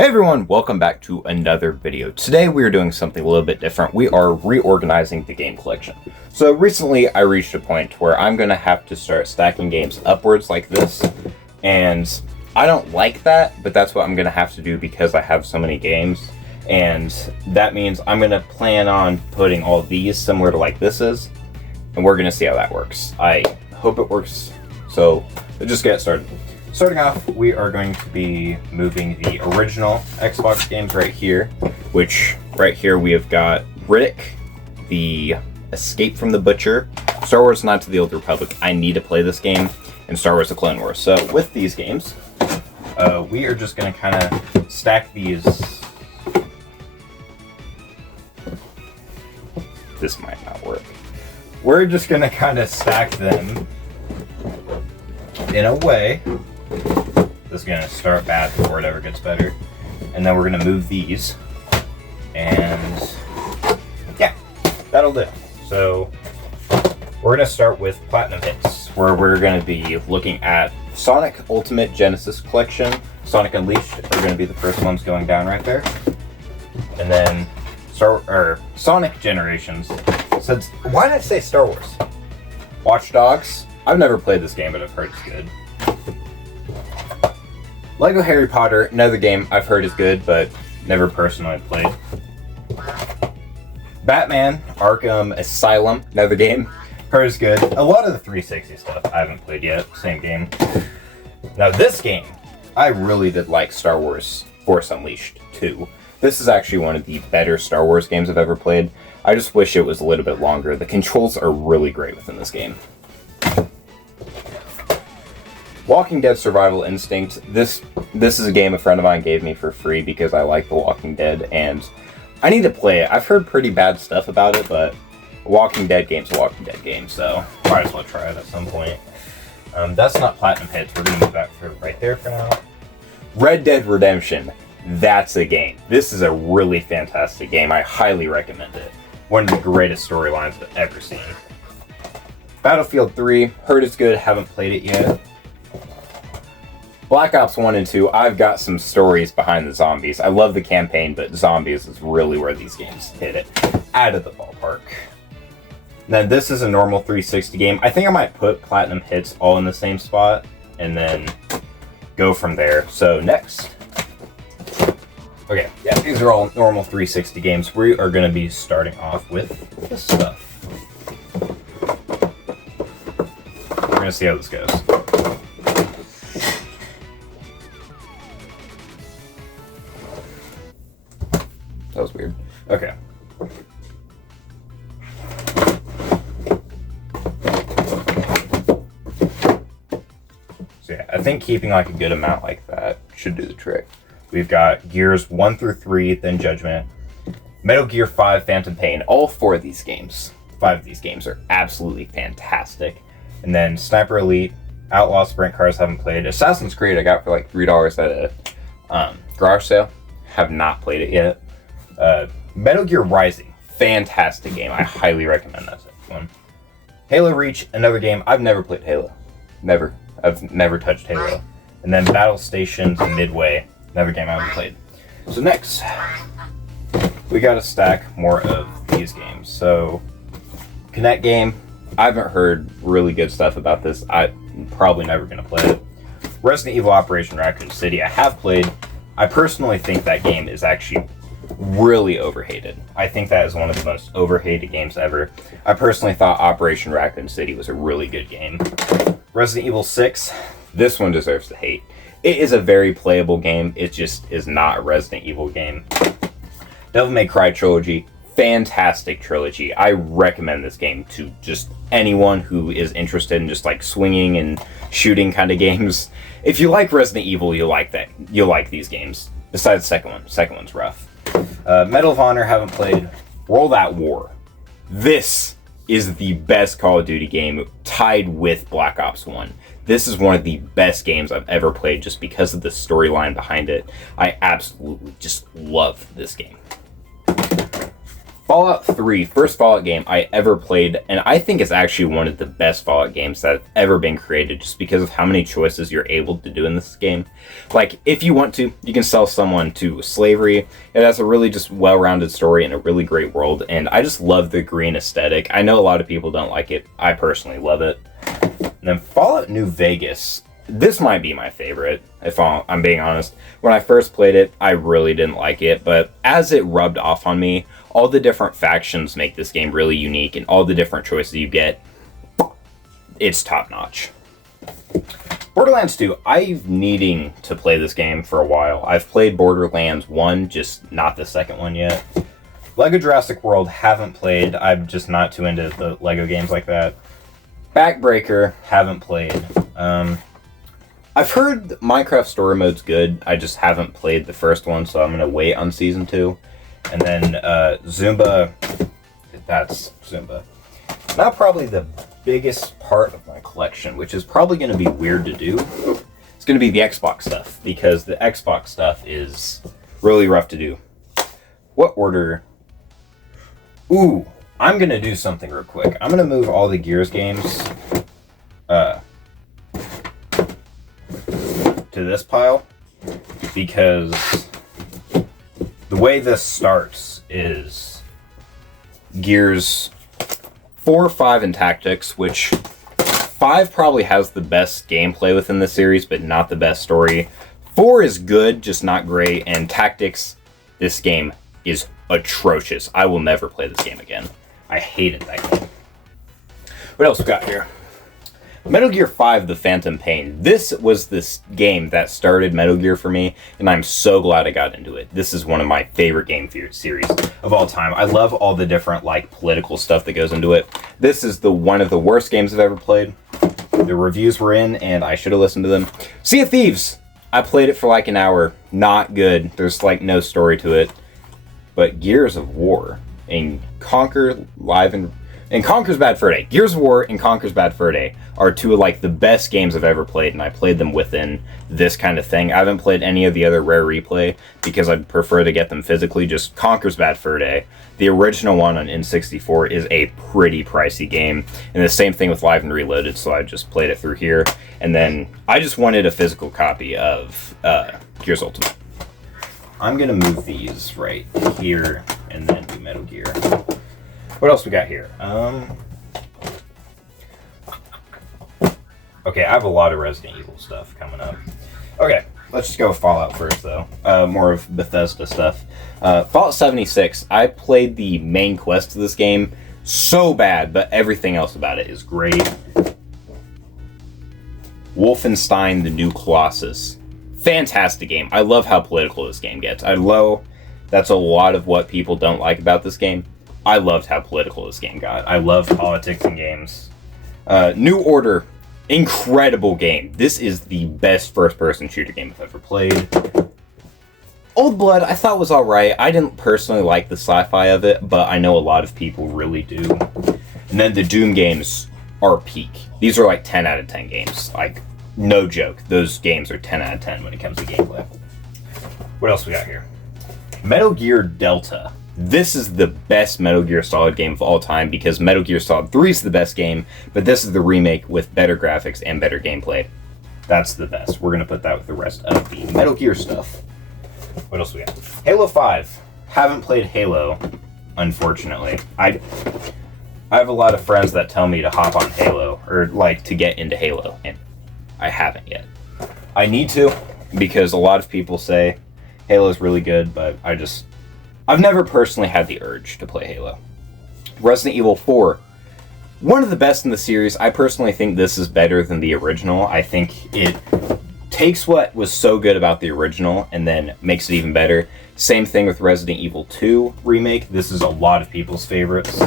Hey everyone, welcome back to another video. Today we are doing something a little bit different. We are reorganizing the game collection. So recently I reached a point where I'm going to have to start stacking games upwards like this. And I don't like that, but that's what I'm going to have to do because I have so many games. And that means I'm going to plan on putting all these similar to like this is. And we're going to see how that works. I hope it works. So let's just get started. Starting off, we are going to be moving the original Xbox games right here, which right here we have got Riddick, the Escape from the Butcher, Star Wars Knights of the Old Republic, I need to play this game, and Star Wars The Clone Wars. So with these games, we are just going to kind of stack these. This might not work. We're just going to kind of stack them in a way. This is going to start bad before it ever gets better. And then we're going to move these. And yeah, that'll do. So we're going to start with Platinum Hits, where we're going to be looking at Sonic Ultimate Genesis Collection. Sonic Unleashed are going to be the first ones going down right there. And then Sonic Generations. So why did I say Star Wars? Watch Dogs. I've never played this game, but I've heard it's good. Lego Harry Potter, another game I've heard is good, but never personally played. Batman Arkham Asylum, another game, heard is good. A lot of the 360 stuff I haven't played yet, same game. Now this game, I really did like Star Wars Force Unleashed 2. This is actually one of the better Star Wars games I've ever played. I just wish it was a little bit longer. The controls are really great within this game. Walking Dead Survival Instinct. This is a game a friend of mine gave me for free because I like The Walking Dead, and I need to play it. I've heard pretty bad stuff about it, but a Walking Dead game's a Walking Dead game, so might as well try it at some point. That's not Platinum Hits. We're going to move that right there for now. Red Dead Redemption. That's a game. This is a really fantastic game. I highly recommend it. One of the greatest storylines I've ever seen. Battlefield 3. Heard it's good. Haven't played it yet. Black Ops 1 and 2, I've got some stories behind the zombies. I love the campaign, but zombies is really where these games hit it. Out of the ballpark. Now, this is a normal 360 game. I think I might put Platinum Hits all in the same spot, and then go from there. So, next. Okay, yeah, these are all normal 360 games. We are going to be starting off with this stuff. We're going to see how this goes. That was weird. Okay. So yeah, I think keeping like a good amount like that should do the trick. We've got Gears 1 through 3, then Judgment, Metal Gear 5, Phantom Pain. All 4 of these games, 5 of these games are absolutely fantastic. And then Sniper Elite, Outlaw Sprint Cars, haven't played. Assassin's Creed I got for like $3 at a garage sale. Have not played it yet. Metal Gear Rising, fantastic game. I highly recommend that one. Halo Reach, another game. I've never played Halo. Never. I've never touched Halo. And then Battle Stations Midway, another game I haven't played. So next, we got to stack more of these games. So, Connect game. I haven't heard really good stuff about this. I'm probably never going to play it. Resident Evil Operation Raccoon City, I have played. I personally think that game is actually really overhated. I think that is one of the most overhated games ever. I personally thought Operation Raccoon City was a really good game. Resident Evil 6, this one deserves the hate. It is a very playable game. It just is not a Resident Evil game. Devil May Cry trilogy, fantastic trilogy. I recommend this game to just anyone who is interested in just like swinging and shooting kind of games. If you like Resident Evil, you'll like that. You'll like these games. Besides the second one. Second one's rough. Medal of Honor, haven't played. World at War. This is the best Call of Duty game, tied with Black Ops 1. This is one of the best games I've ever played just because of the storyline behind it. I absolutely just love this game. Fallout 3, first Fallout game I ever played, and I think it's actually one of the best Fallout games that have ever been created just because of how many choices you're able to do in this game. Like, if you want to, you can sell someone to slavery. It has a really just well-rounded story and a really great world, and I just love the green aesthetic. I know a lot of people don't like it. I personally love it. And then Fallout New Vegas. This might be my favorite, if I'm being honest. When I first played it, I really didn't like it, but as it rubbed off on me, all the different factions make this game really unique, and all the different choices you get, it's top-notch. Borderlands 2, I've needing to play this game for a while. I've played Borderlands 1, just not the second one yet. Lego Jurassic World, haven't played. I'm just not too into the Lego games like that. Backbreaker, haven't played. I've heard Minecraft Story Mode's good. I just haven't played the first one, so I'm going to wait on Season 2. And then Zumba, that's Zumba. Now probably the biggest part of my collection, which is probably going to be weird to do. It's going to be the Xbox stuff, because the Xbox stuff is really rough to do. What order? Ooh, I'm going to do something real quick. I'm going to move all the Gears games to this pile, because the way this starts is Gears 4, 5, and Tactics, which 5 probably has the best gameplay within the series, but not the best story. 4 is good, just not great, and Tactics, this game is atrocious. I will never play this game again. I hated that game. What else we got here? Metal Gear 5, The Phantom Pain. This was this game that started Metal Gear for me, and I'm so glad I got into it. This is one of my favorite game series of all time. I love all the different, like, political stuff that goes into it. This is one of the worst games I've ever played. The reviews were in, and I should have listened to them. Sea of Thieves! I played it for like an hour. Not good. There's, like, no story to it. But Gears of War and Conker's Bad Fur Day. Gears of War and Conker's Bad Fur Day are two of like the best games I've ever played, and I played them within this kind of thing. I haven't played any of the other Rare Replay because I'd prefer to get them physically. Just Conker's Bad Fur Day. The original one on N64 is a pretty pricey game, and the same thing with Live and Reloaded, so I just played it through here. And then I just wanted a physical copy of Gears Ultimate. I'm gonna move these right here and then do Metal Gear. What else we got here? Okay, I have a lot of Resident Evil stuff coming up. Okay, let's just go with Fallout first, though. More of Bethesda stuff. Fallout 76, I played the main quest of this game so bad, but everything else about it is great. Wolfenstein: The New Colossus. Fantastic game. I love how political this game gets. That's a lot of what people don't like about this game. I loved how political this game got. I love politics in games. New Order, incredible game. This is the best first-person shooter game I've ever played. Old Blood, I thought was alright. I didn't personally like the sci-fi of it, but I know a lot of people really do. And then the Doom games are peak. These are like 10 out of 10 games. Like, no joke. Those games are 10 out of 10 when it comes to gameplay. What else we got here? Metal Gear Delta. This is the best Metal Gear Solid game of all time because Metal Gear Solid 3 is the best game, but this is the remake with better graphics and better gameplay. That's the best. We're going to put that with the rest of the Metal Gear stuff. What else we got? Halo 5. Haven't played Halo, unfortunately. I have a lot of friends that tell me to hop on Halo, or like to get into Halo, and I haven't yet. I need to, because a lot of people say Halo's really good, but I've never personally had the urge to play Halo. Resident Evil 4. One of the best in the series. I personally think this is better than the original. I think it takes what was so good about the original and then makes it even better. Same thing with Resident Evil 2 remake. This is a lot of people's favorites.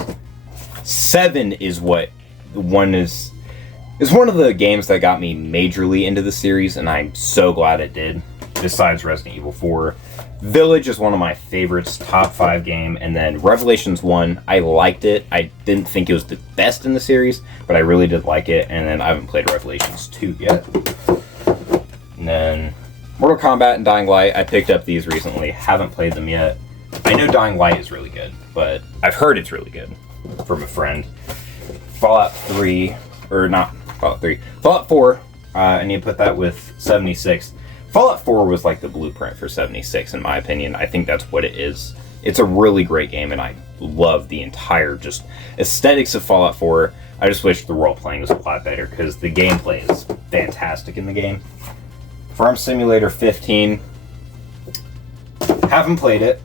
7 is one of the games that got me majorly into the series, and I'm so glad it did. Besides Resident Evil 4. Village is one of my favorites, top 5 game, and then Revelations 1, I liked it. I didn't think it was the best in the series, but I really did like it, and then I haven't played Revelations 2 yet. And then Mortal Kombat and Dying Light, I picked up these recently, haven't played them yet. I know Dying Light is really good, but I've heard it's really good from a friend. Fallout 3, or not Fallout 3, Fallout 4, I need to put that with 76. Fallout 4 was like the blueprint for 76, in my opinion. I think that's what it is. It's a really great game, and I love the entire just aesthetics of Fallout 4. I just wish the role-playing was a lot better, because the gameplay is fantastic in the game. Farm Simulator 15. Haven't played it.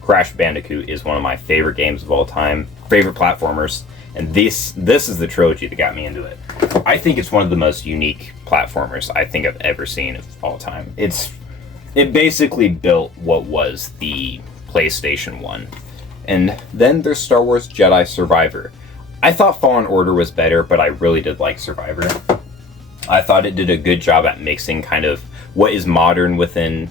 Crash Bandicoot is one of my favorite games of all time. Favorite platformers. And this is the trilogy that got me into it. I think it's one of the most unique platformers I think I've ever seen of all time. It basically built what was the PlayStation 1. And then there's Star Wars Jedi Survivor. I thought Fallen Order was better, but I really did like Survivor. I thought it did a good job at mixing kind of what is modern within,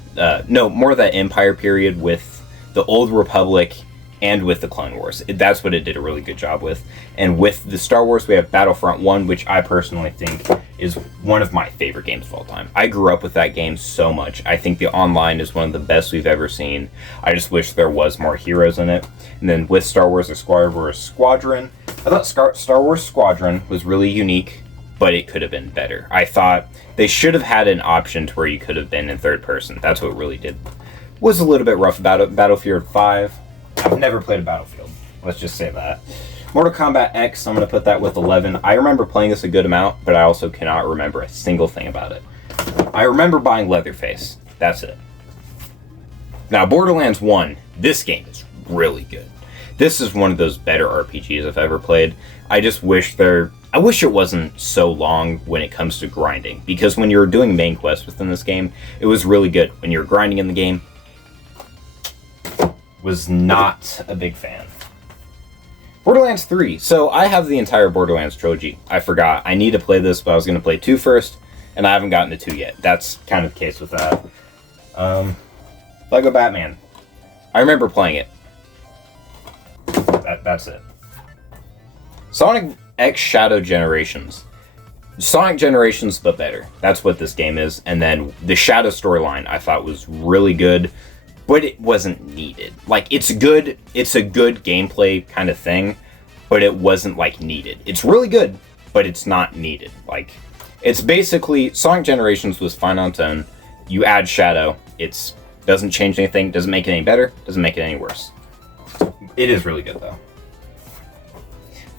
more of that Empire period with the Old Republic and with the Clone Wars. That's what it did a really good job with. And with the Star Wars, we have Battlefront 1, which I personally think is one of my favorite games of all time. I grew up with that game so much. I think the online is one of the best we've ever seen. I just wish there was more heroes in it. And then with Star Wars, or Star Wars Squadron, I thought Star Wars Squadron was really unique, but it could have been better. I thought they should have had an option to where you could have been in third person. That's what really did. Was a little bit rough about it. Battlefield 5. I've never played a Battlefield. Let's just say that. Mortal Kombat X, I'm going to put that with 11. I remember playing this a good amount, but I also cannot remember a single thing about it. I remember buying Leatherface. That's it. Now, Borderlands 1, this game is really good. This is one of those better RPGs I've ever played. I just wish I wish it wasn't so long when it comes to grinding, because when you're doing main quests within this game, it was really good. When you're grinding in the game, was not a big fan. Borderlands 3. So I have the entire Borderlands trilogy. I forgot. I need to play this, but I was going to play 2 first, and I haven't gotten to 2 yet. That's kind of the case with that. Lego Batman. I remember playing it. That's it. Sonic X Shadow Generations. Sonic Generations, but better. That's what this game is. And then the Shadow storyline I thought was really good, but it wasn't needed. Like, it's a good gameplay kind of thing, but it wasn't, like, needed. It's really good, but it's not needed. Like, it's basically, Sonic Generations was fine on its own. You add Shadow, it doesn't change anything, doesn't make it any better, doesn't make it any worse. It is really good, though.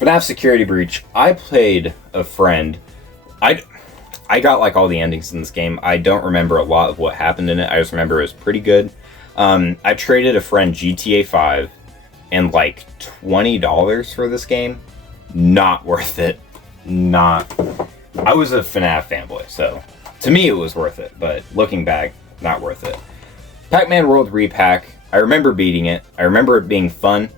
FNAF Security Breach, I played a friend. I got, like, all the endings in this game. I don't remember a lot of what happened in it. I just remember it was pretty good. I traded a friend GTA 5 and like $20 for this game. Not worth it. I was a FNAF fanboy, so to me it was worth it, but looking back, not worth it. Pac-Man World Repack, I remember beating it. I remember it being fun.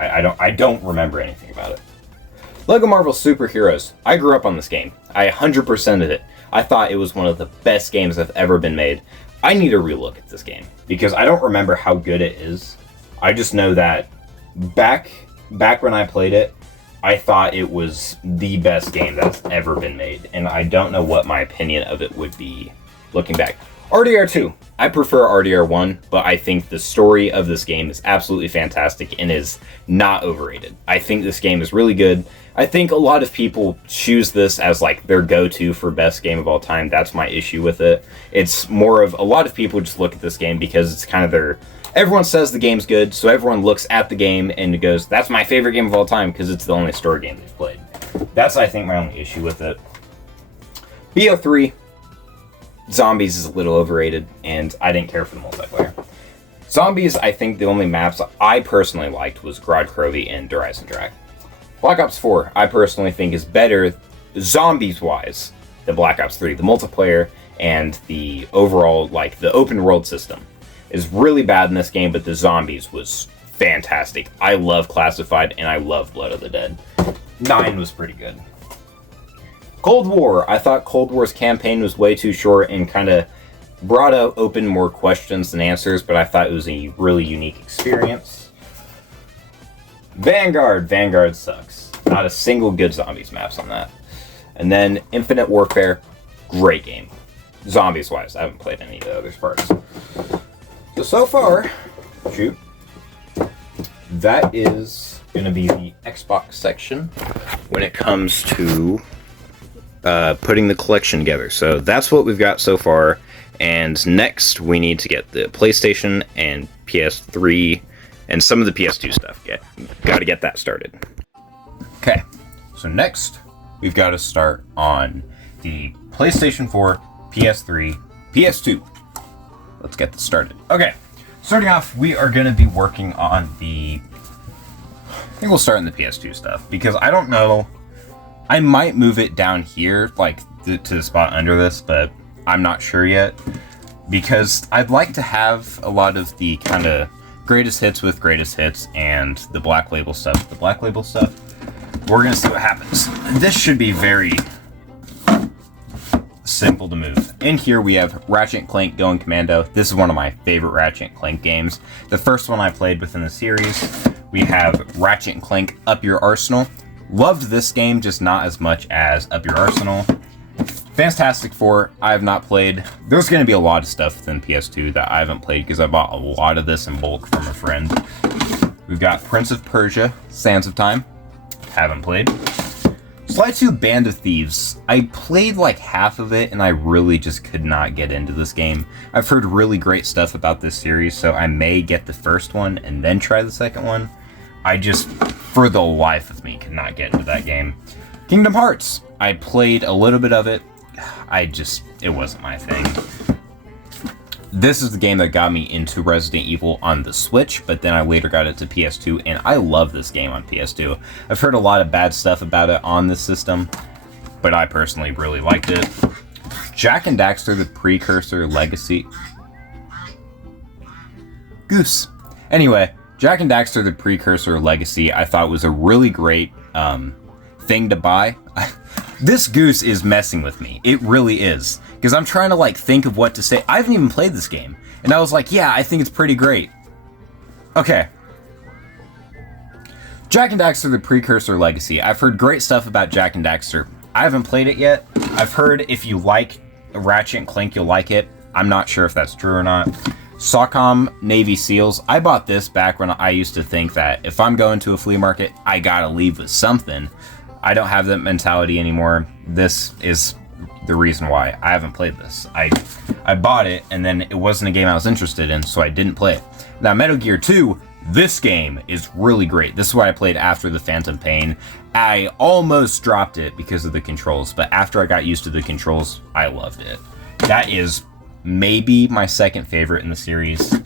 I don't remember anything about it. Lego Marvel Superheroes. I grew up on this game. I 100%ed it. I thought it was one of the best games that have ever been made. I need to relook at this game, because I don't remember how good it is. I just know that back when I played it, I thought it was the best game that's ever been made, and I don't know what my opinion of it would be looking back. RDR2. I prefer RDR1, but I think the story of this game is absolutely fantastic and is not overrated. I think this game is really good. I think a lot of people choose this as like their go-to for best game of all time. That's my issue with it. It's more of, a lot of people just look at this game because it's kind of their, everyone says the game's good, so everyone looks at the game and goes, that's my favorite game of all time because it's the only story game they've played. That's, I think, my only issue with it. BO3. Zombies is a little overrated, and I didn't care for the multiplayer. Zombies, I think the only maps I personally liked was Grod Krovi and Horizon Drac. Black Ops 4, I personally think is better, zombies-wise, than Black Ops 3. The multiplayer and the overall, like, the open world system is really bad in this game, but the zombies was fantastic. I love Classified, and I love Blood of the Dead. 9 was pretty good. Cold War. I thought Cold War's campaign was way too short and kind of brought out open more questions than answers, but I thought it was a really unique experience. Vanguard. Vanguard sucks. Not a single good zombies maps on that. And then Infinite Warfare. Great game. zombies-wise. I haven't played any of the other parts. So far, shoot, that is going to be the Xbox section when it comes to putting the collection together. So that's what we've got so far. And next, we need to get the PlayStation and PS3 and some of the PS2 stuff. Got to get that started. Okay, so next, we've got to start on the PlayStation 4, PS3, PS2. Let's get this started. Okay, starting off, we are going to be working on I think we'll start in the PS2 stuff, because I don't know, I might move it down here, like, to the spot under this, but I'm not sure yet, because I'd like to have a lot of the kind of greatest hits with greatest hits and the Black Label stuff. The Black Label stuff, we're going to see what happens. This should be very simple to move. In here we have Ratchet & Clank Going Commando. This is one of my favorite Ratchet & Clank games. The first one I played within the series. We have Ratchet & Clank Up Your Arsenal. Loved this game, just not as much as Up Your Arsenal. Fantastic Four, I have not played. There's going to be a lot of stuff within PS2 that I haven't played because I bought a lot of this in bulk from a friend. We've got Prince of Persia, Sands of Time. Haven't played. Sly 2 Band of Thieves. I played like half of it and I really just could not get into this game. I've heard really great stuff about this series, so I may get the first one and then try the second one. I just, for the life of me, could not get into that game. Kingdom Hearts. I played a little bit of it. It wasn't my thing. This is the game that got me into Resident Evil on the Switch, but then I later got it to PS2, and I love this game on PS2. I've heard a lot of bad stuff about it on this system, but I personally really liked it. Jak and Daxter, the Precursor Legacy. Goose. Anyway, Jak and Daxter, the Precursor Legacy, I thought was a really great thing to buy. This goose is messing with me. It really is. Because I'm trying to like think of what to say. I haven't even played this game. And I was like, yeah, I think it's pretty great. Okay. Jak and Daxter, the Precursor Legacy. I've heard great stuff about Jak and Daxter. I haven't played it yet. I've heard if you like Ratchet and Clank, you'll like it. I'm not sure if that's true or not. SOCOM Navy SEALs. I bought this back when I used to think that if I'm going to a flea market, I gotta leave with something. I don't have that mentality anymore. This is the reason why I haven't played this. I bought it, and then it wasn't a game I was interested in, so I didn't play it. Now, Metal Gear 2, this game is really great. This is what I played after the Phantom Pain. I almost dropped it because of the controls, but after I got used to the controls, I loved it. That is maybe my second favorite in the series.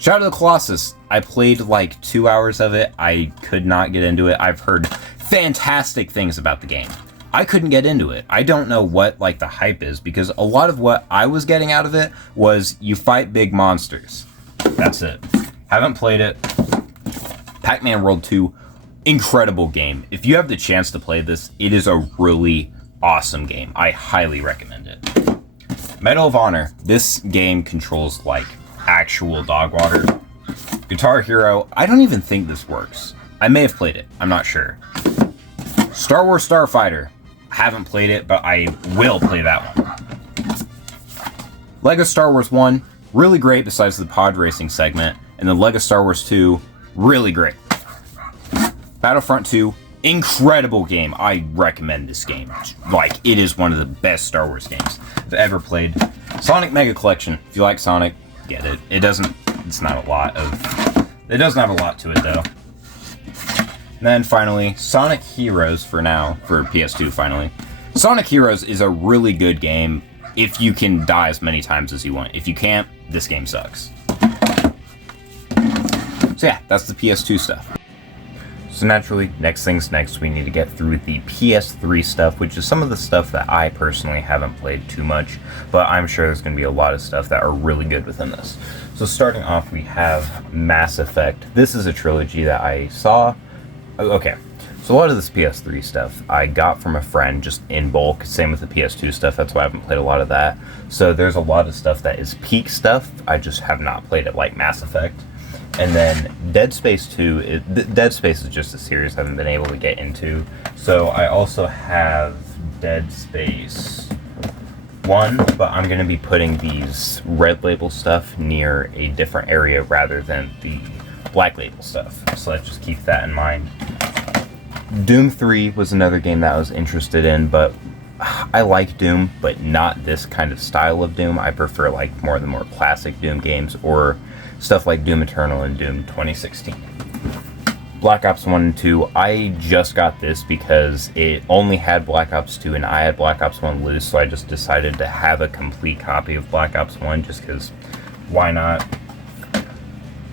Shadow of the Colossus. I played like 2 hours of it. I could not get into it. I've heard fantastic things about the game. I couldn't get into it. I don't know what like the hype is, because a lot of what I was getting out of it was you fight big monsters. That's it. Haven't played it. Pac-Man World 2, incredible game. If you have the chance to play this, it is a really awesome game. I highly recommend it. Medal of Honor. This game controls like actual dog water. Guitar Hero. I don't even think this works. I may have played it. I'm not sure. Star Wars Starfighter. Haven't played it, but I will play that one. Lego Star Wars 1. Really great besides the pod racing segment. And then Lego Star Wars 2. Really great. Battlefront 2. Incredible game. I recommend this game. Like, it is one of the best Star Wars games I've ever played. Sonic Mega Collection. If you like Sonic, get it. It doesn't have a lot to it though. And then finally, Sonic Heroes for now, for PS2 finally. Sonic Heroes is a really good game if you can die as many times as you want. If you can't, this game sucks. So yeah, that's the PS2 stuff. So naturally, next things next, we need to get through the PS3 stuff, which is some of the stuff that I personally haven't played too much, but I'm sure there's going to be a lot of stuff that are really good within this. So starting off, we have Mass Effect. This is a trilogy that I saw. Okay, so a lot of this PS3 stuff I got from a friend just in bulk. Same with the PS2 stuff, that's why I haven't played a lot of that. So there's a lot of stuff that is peak stuff. I just have not played it, like Mass Effect. And then Dead Space 2, Dead Space is just a series I haven't been able to get into. So I also have Dead Space one, but I'm going to be putting these red label stuff near a different area rather than the black label stuff. So let's just keep that in mind. Doom 3 was another game that I was interested in, but I like Doom, but not this kind of style of Doom. I prefer like the more classic Doom games, or stuff like Doom Eternal and Doom 2016. Black Ops 1 and 2, I just got this because it only had Black Ops 2 and I had Black Ops 1 loose, so I just decided to have a complete copy of Black Ops 1 just because, why not?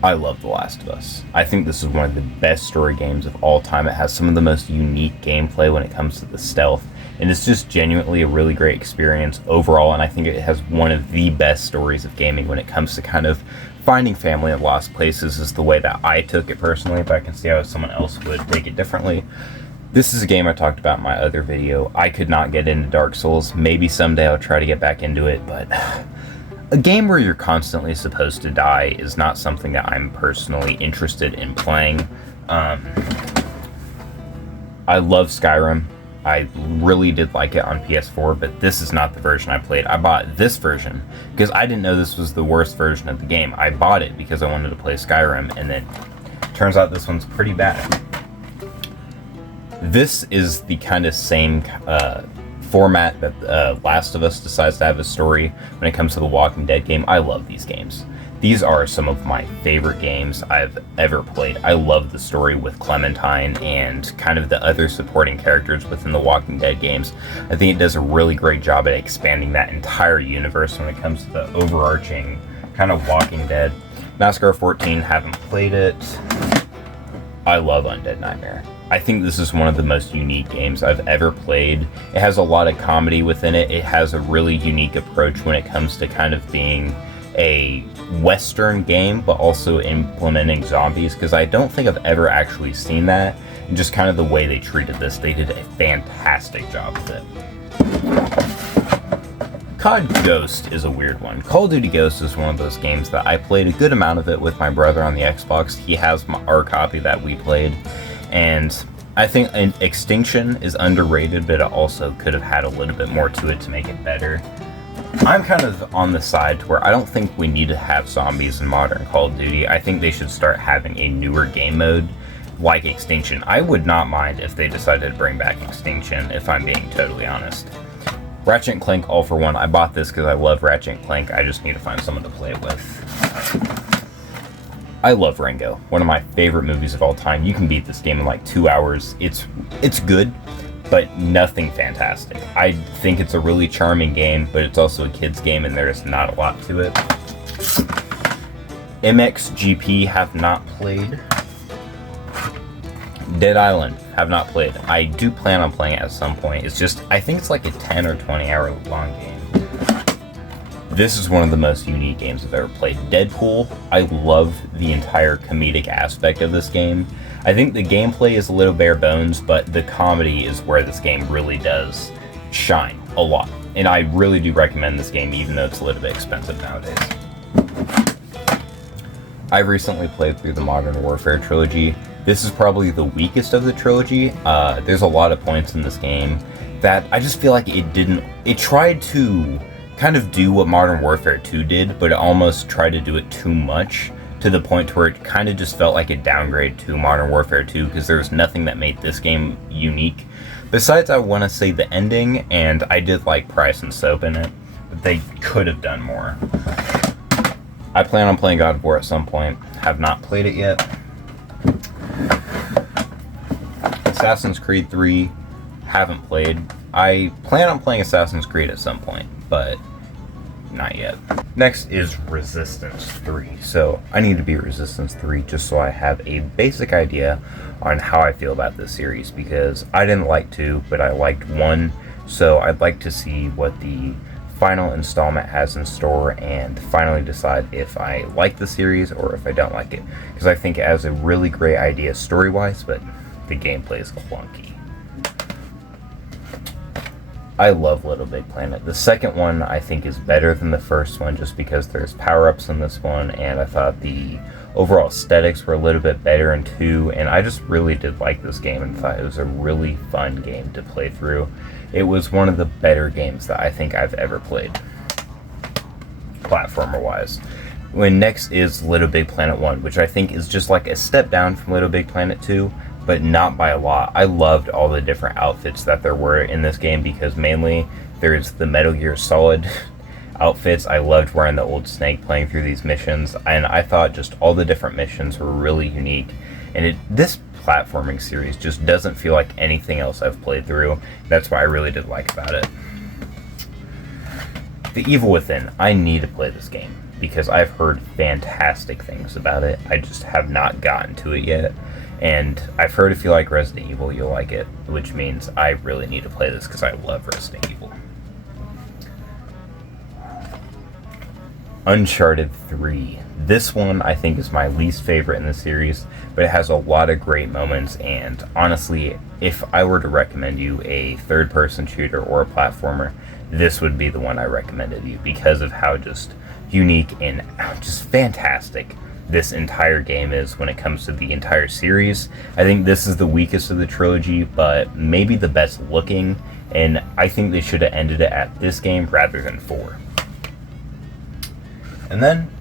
I love The Last of Us. I think this is one of the best story games of all time. It has some of the most unique gameplay when it comes to the stealth, and it's just genuinely a really great experience overall, and I think it has one of the best stories of gaming when it comes to kind of finding family in lost places, is the way that I took it personally, but I can see how someone else would take it differently. This is a game I talked about in my other video. I could not get into Dark Souls. Maybe someday I'll try to get back into it, but a game where you're constantly supposed to die is not something that I'm personally interested in playing. I love Skyrim. I really did like it on PS4, but this is not the version I played. I bought this version because I didn't know this was the worst version of the game. I bought it because I wanted to play Skyrim, and then turns out this one's pretty bad. This is the kind of same format that Last of Us decides to have a story when it comes to the Walking Dead game. I love these games. These are some of my favorite games I've ever played. I love the story with Clementine and kind of the other supporting characters within the Walking Dead games. I think it does a really great job at expanding that entire universe when it comes to the overarching kind of Walking Dead. Massacre 14, haven't played it. I love Undead Nightmare. I think this is one of the most unique games I've ever played. It has a lot of comedy within it. It has a really unique approach when it comes to kind of being a Western game, but also implementing zombies, because I don't think I've ever actually seen that. And just kind of the way they treated this, they did a fantastic job with it. COD Ghost is a weird one. Call of Duty Ghost is one of those games that I played a good amount of it with my brother on the Xbox. He has our copy that we played, and I think Extinction is underrated, but it also could have had a little bit more to it to make it better. I'm kind of on the side to where I don't think we need to have zombies in modern Call of Duty. I think they should start having a newer game mode like Extinction. I would not mind if they decided to bring back Extinction, if I'm being totally honest. Ratchet & Clank All for One. I bought this because I love Ratchet & Clank. I just need to find someone to play it with. I love Rango. One of my favorite movies of all time. You can beat this game in like 2 hours. It's good, but nothing fantastic. I think it's a really charming game, but it's also a kid's game and there's not a lot to it. MXGP have not played. Dead Island have not played. I do plan on playing it at some point. It's just, I think it's like a 10 or 20 hour long game. This is one of the most unique games I've ever played. Deadpool, I love the entire comedic aspect of this game. I think the gameplay is a little bare bones, but the comedy is where this game really does shine a lot. And I really do recommend this game, even though it's a little bit expensive nowadays. I recently played through the Modern Warfare trilogy. This is probably the weakest of the trilogy. There's a lot of points in this game that I just feel like it tried to kind of do what Modern Warfare 2 did, but it almost tried to do it too much, to the point where it kind of just felt like a downgrade to Modern Warfare 2, because there was nothing that made this game unique. Besides, I want to say the ending, and I did like Price and Soap in it, but they could have done more. I plan on playing God of War at some point. Have not played it yet. Assassin's Creed 3, haven't played. I plan on playing Assassin's Creed at some point, but not yet. Next is Resistance 3. So I need to beat Resistance 3 just so I have a basic idea on how I feel about this series, because I didn't like 2, but I liked 1, so I'd like to see what the final installment has in store and finally decide if I like the series or if I don't like it, because I think it has a really great idea story-wise, but the gameplay is clunky. I love Little Big Planet. The second one I think is better than the first one just because there's power-ups in this one, and I thought the overall aesthetics were a little bit better in 2, and I just really did like this game and thought it was a really fun game to play through. It was one of the better games that I think I've ever played, platformer-wise. When next is Little Big Planet 1, which I think is just like a step down from Little Big Planet 2, but not by a lot. I loved all the different outfits that there were in this game because mainly there's the Metal Gear Solid outfits. I loved wearing the old Snake playing through these missions, and I thought just all the different missions were really unique. And this platforming series just doesn't feel like anything else I've played through. That's what I really did like about it. The Evil Within. I need to play this game because I've heard fantastic things about it. I just have not gotten to it yet. And I've heard if you like Resident Evil, you'll like it, which means I really need to play this because I love Resident Evil. Uncharted 3. This one I think is my least favorite in the series, but it has a lot of great moments, and honestly, if I were to recommend you a third-person shooter or a platformer, this would be the one I recommended you because of how just unique and just fantastic this entire game is when it comes to the entire series. I think this is the weakest of the trilogy, but maybe the best looking, and I think they should have ended it at this game rather than 4. And then,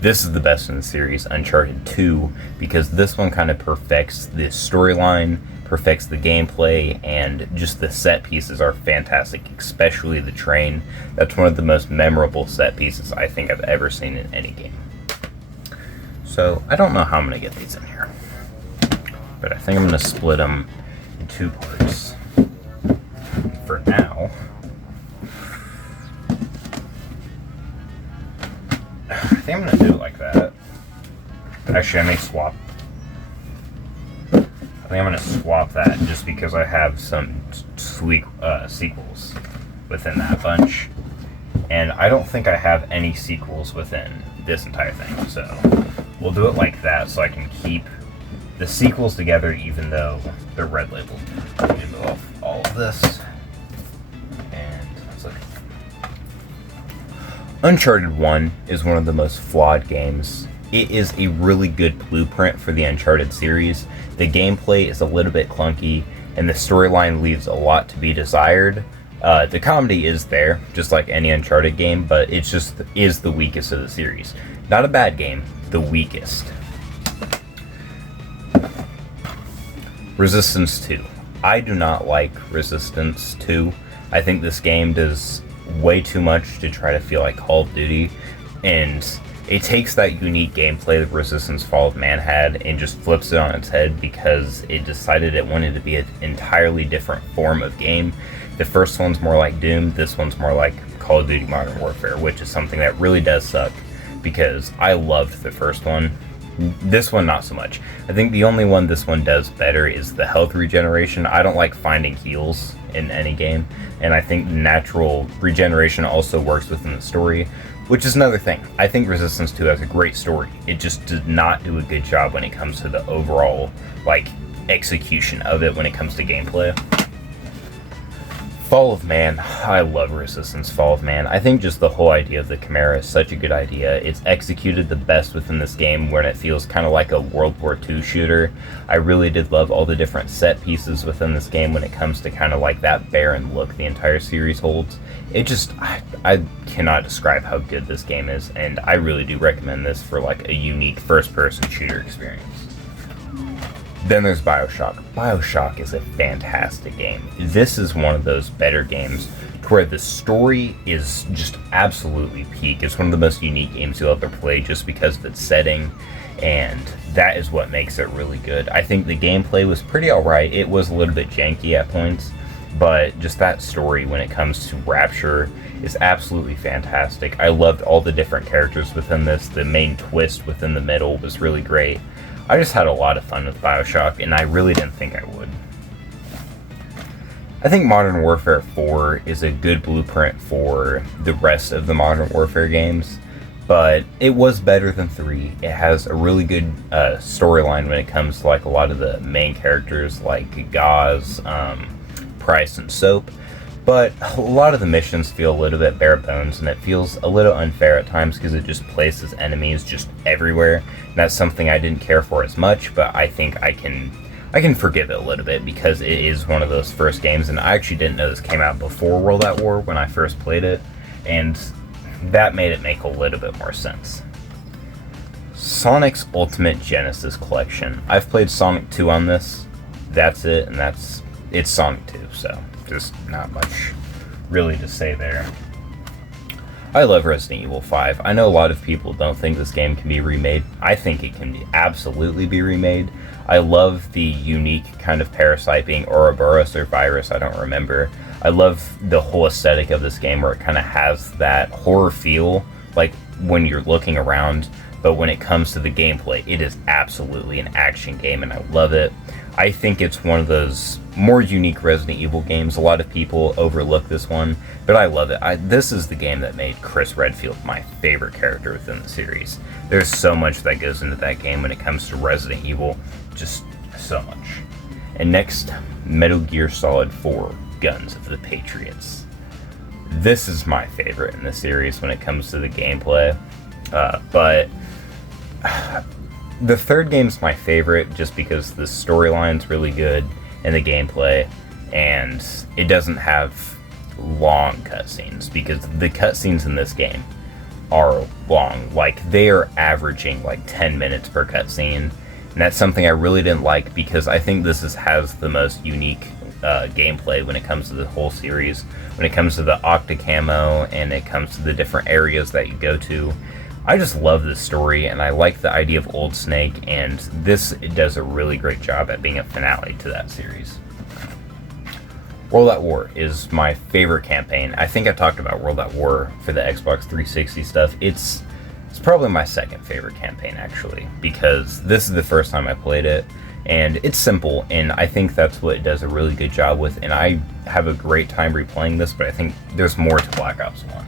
this is the best in the series, Uncharted 2, because this one kind of perfects the storyline, perfects the gameplay, and just the set pieces are fantastic, especially the train. That's one of the most memorable set pieces I think I've ever seen in any game. So, I don't know how I'm going to get these in here, but I think I'm going to split them in 2 parts. For now, I think I'm going to do it like that. Actually, I may swap. I think I'm going to swap that just because I have some sequels within that bunch. And I don't think I have any sequels within this entire thing, so we'll do it like that so I can keep the sequels together even though they're red labeled. Let me move off all of this. And let's look. Uncharted 1 is one of the most flawed games. It is a really good blueprint for the Uncharted series. The gameplay is a little bit clunky, and the storyline leaves a lot to be desired. The comedy is there, just like any Uncharted game, but it just is the weakest of the series. Not a bad game, the weakest. Resistance 2. I do not like Resistance 2. I think this game does way too much to try to feel like Call of Duty, and it takes that unique gameplay that Resistance Fall of Man had and just flips it on its head because it decided it wanted to be an entirely different form of game. The first one's more like Doom, this one's more like Call of Duty Modern Warfare, which is something that really does suck because I loved the first one. This one, not so much. I think the only one this one does better is the health regeneration. I don't like finding heals in any game, and I think natural regeneration also works within the story, which is another thing. I think Resistance 2 has a great story. It just did not do a good job when it comes to the overall, execution of it when it comes to gameplay. Fall of Man. I love Resistance Fall of Man. I think just the whole idea of the Chimera is such a good idea. It's executed the best within this game when it feels kind of like a World War II shooter. I really did love all the different set pieces within this game when it comes to kind of like that barren look the entire series holds. It just, I cannot describe how good this game is, and I really do recommend this for a unique first-person shooter experience. Then there's BioShock. BioShock is a fantastic game. This is one of those better games to where the story is just absolutely peak. It's one of the most unique games you'll ever play just because of its setting, and that is what makes it really good. I think the gameplay was pretty alright. It was a little bit janky at points, but just that story when it comes to Rapture is absolutely fantastic. I loved all the different characters within this. The main twist within the middle was really great. I just had a lot of fun with BioShock, and I really didn't think I would. I think Modern Warfare 4 is a good blueprint for the rest of the Modern Warfare games, but it was better than 3. It has a really good storyline when it comes to a lot of the main characters like Gauze, Price, and Soap. But a lot of the missions feel a little bit bare bones, and it feels a little unfair at times because it just places enemies just everywhere. And that's something I didn't care for as much, but I think I can forgive it a little bit because it is one of those first games, and I actually didn't know this came out before World at War when I first played it, and that made it make a little bit more sense. Sonic's Ultimate Genesis Collection. I've played Sonic 2 on this. That's it, and it's Sonic 2, so just not much really to say there. I love Resident Evil 5. I know a lot of people don't think this game can be remade. I think it can absolutely be remade. I love the unique kind of parasite being Ouroboros or virus, I don't remember. I love the whole aesthetic of this game where it kind of has that horror feel, like when you're looking around, but when it comes to the gameplay, it is absolutely an action game, and I love it. I think it's one of those more unique Resident Evil games. A lot of people overlook this one, but I love it. This is the game that made Chris Redfield my favorite character within the series. There's so much that goes into that game when it comes to Resident Evil, just so much. And next, Metal Gear Solid 4, Guns of the Patriots. This is my favorite in the series when it comes to the gameplay, but the third game's my favorite just because the storyline's really good and the gameplay, and it doesn't have long cutscenes because the cutscenes in this game are long. Like, they are averaging like 10 minutes per cutscene, and that's something I really didn't like because I think this has the most unique gameplay when it comes to the whole series. When it comes to the Octa camo and it comes to the different areas that you go to, I just love this story, and I like the idea of Old Snake, and it does a really great job at being a finale to that series. World at War is my favorite campaign. I think I talked about World at War for the Xbox 360 stuff. It's probably my second favorite campaign, actually, because this is the first time I played it, and it's simple, and I think that's what it does a really good job with, and I have a great time replaying this, but I think there's more to Black Ops 1.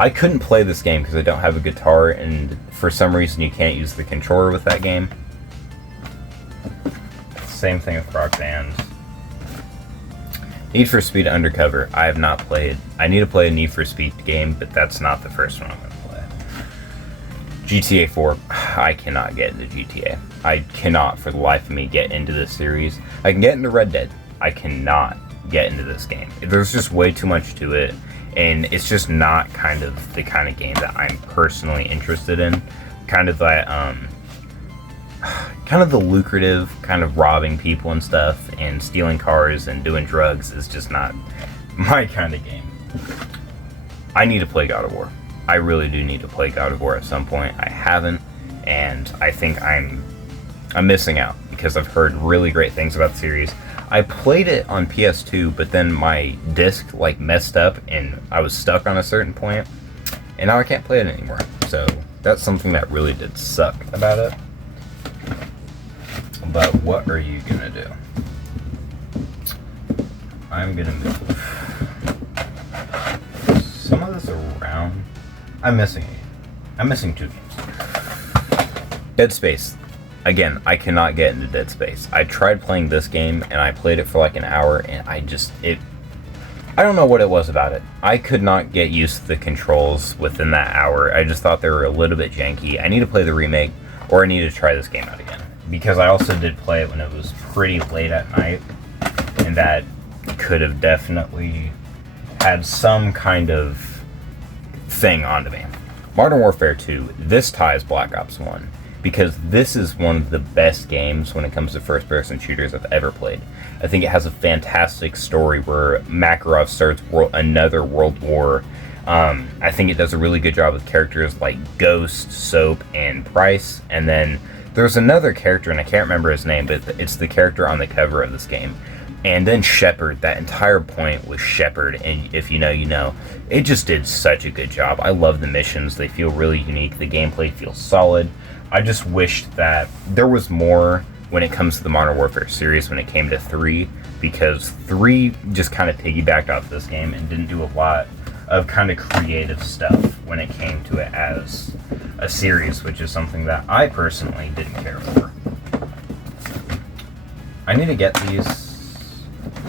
I couldn't play this game because I don't have a guitar, and for some reason you can't use the controller with that game. Same thing with Rock Band. Need for Speed Undercover. I have not played. I need to play a Need for Speed game, but that's not the first one I'm going to play. GTA 4. I cannot get into GTA. I cannot for the life of me get into this series. I can get into Red Dead. I cannot get into this game. There's just way too much to it. And it's just not the kind of game that I'm personally interested in. Kind of that, kind of the lucrative, kind of robbing people and stuff, and stealing cars and doing drugs is just not my kind of game. I need to play God of War. I really do need to play God of War at some point. I haven't, and I think I'm missing out because I've heard really great things about the series. I played it on PS2, but then my disc messed up and I was stuck on a certain point, and now I can't play it anymore. So that's something that really did suck about it. But what are you gonna do? I'm gonna move some of this around. I'm missing two games. Dead Space. Again, I cannot get into Dead Space. I tried playing this game, and I played it for an hour, and I don't know what it was about it. I could not get used to the controls within that hour. I just thought they were a little bit janky. I need to play the remake, or I need to try this game out again. Because I also did play it when it was pretty late at night, and that could have definitely had some kind of thing onto me. Modern Warfare 2, this ties Black Ops 1. Because this is one of the best games when it comes to first-person shooters I've ever played. I think it has a fantastic story where Makarov starts another world war. I think it does a really good job with characters like Ghost, Soap, and Price. And then there's another character, and I can't remember his name, but it's the character on the cover of this game. And then Shepard, that entire point was Shepard, and if you know, you know. It just did such a good job. I love the missions. They feel really unique. The gameplay feels solid. I just wished that there was more when it comes to the Modern Warfare series when it came to 3, because 3 just kind of piggybacked off this game and didn't do a lot of kind of creative stuff when it came to it as a series, which is something that I personally didn't care for. I need to get these.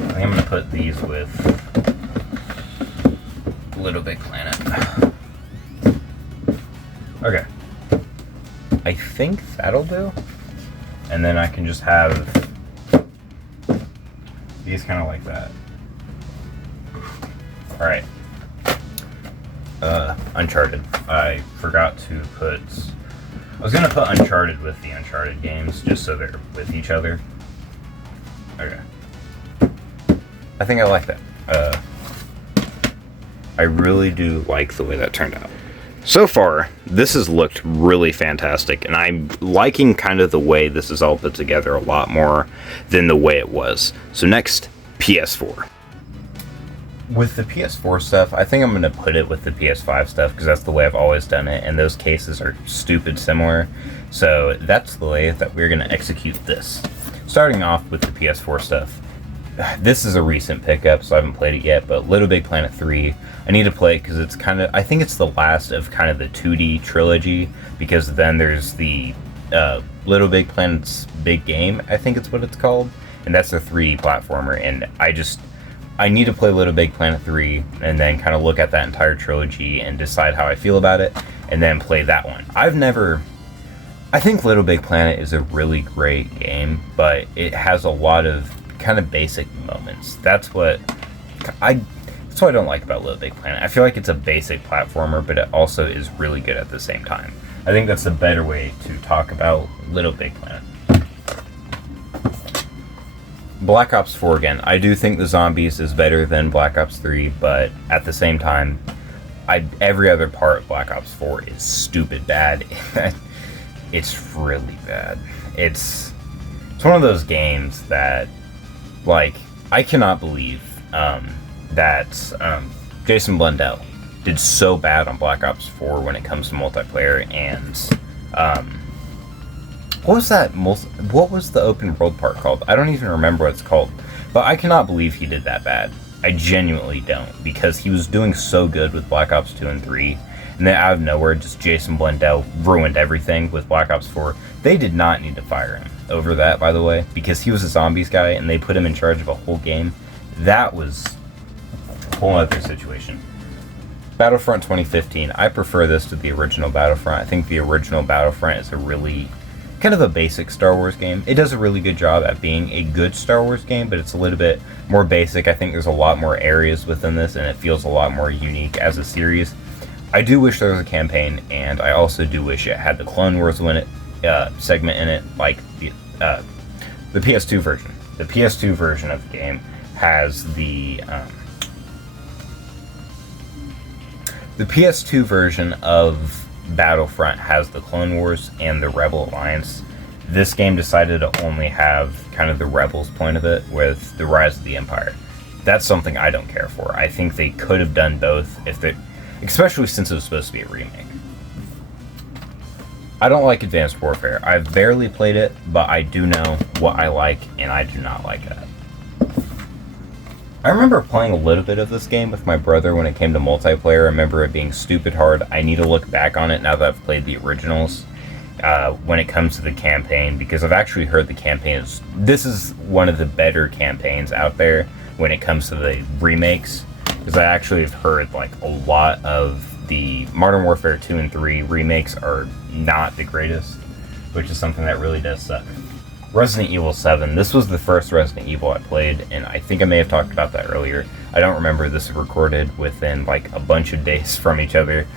I think I'm going to put these with Little Big Planet. Okay. I think that'll do. And then I can just have these kind of like that. Alright. Uncharted. I forgot to put... I was going to put Uncharted with the Uncharted games, just so they're with each other. Okay. I think I like that. I really do like the way that turned out. So far, this has looked really fantastic, and I'm liking kind of the way this is all put together a lot more than the way it was. So next, PS4. With the PS4 stuff, I think I'm going to put it with the PS5 stuff, because that's the way I've always done it, and those cases are stupid similar. So that's the way that we're going to execute this. Starting off with the PS4 stuff. This is a recent pickup, so I haven't played it yet, but Little Big Planet 3, I need to play it because it's kind of, I think it's the last of kind of the 2D trilogy, because then there's the Little Big Planet's Big Game, I think it's what it's called, and that's a 3D platformer, and I need to play Little Big Planet 3, and then kind of look at that entire trilogy and decide how I feel about it, and then play that one. I think Little Big Planet is a really great game, but it has a lot of kind of basic moments. That's what I don't like about Little Big Planet. I feel like it's a basic platformer, but it also is really good at the same time. I think that's a better way to talk about Little Big Planet. Black Ops 4 again. I do think the zombies is better than Black Ops 3, but at the same time, every other part of Black Ops 4 is stupid bad. It's really bad. It's one of those games that, like, I cannot believe that Jason Blundell did so bad on Black Ops 4 when it comes to multiplayer, and what was the open world part called? I don't even remember what it's called, but I cannot believe he did that bad. I genuinely don't, because he was doing so good with Black Ops 2 and 3, and then out of nowhere, just Jason Blundell ruined everything with Black Ops 4. They did not need to fire him over that, by the way, because he was a zombies guy, and they put him in charge of a whole game. That was a whole other situation. Battlefront 2015. I prefer this to the original Battlefront. I think the original Battlefront is a really kind of a basic Star Wars game. It does a really good job at being a good Star Wars game, but it's a little bit more basic. I think there's a lot more areas within this, and it feels a lot more unique as a series. I do wish there was a campaign, and I also do wish it had the Clone Wars segment in it, like the PS2 version. The PS2 version of the game has the PS2 version of Battlefront has the Clone Wars and the Rebel Alliance. This game decided to only have kind of the Rebels point of it with the Rise of the Empire. That's something I don't care for. I think they could have done both, especially since it was supposed to be a remake. I don't like Advanced Warfare. I've barely played it, but I do know what I like, and I do not like that. I remember playing a little bit of this game with my brother when it came to multiplayer. I remember it being stupid hard. I need to look back on it now that I've played the originals when it comes to the campaign, because I've actually heard the campaign this is one of the better campaigns out there when it comes to the remakes, because I actually have heard like a lot of the Modern Warfare 2 and 3 remakes are not the greatest, which is something that really does suck. Resident Evil 7. This was the first Resident Evil I played, and I think I may have talked about that earlier. I don't remember. This was recorded within like a bunch of days from each other.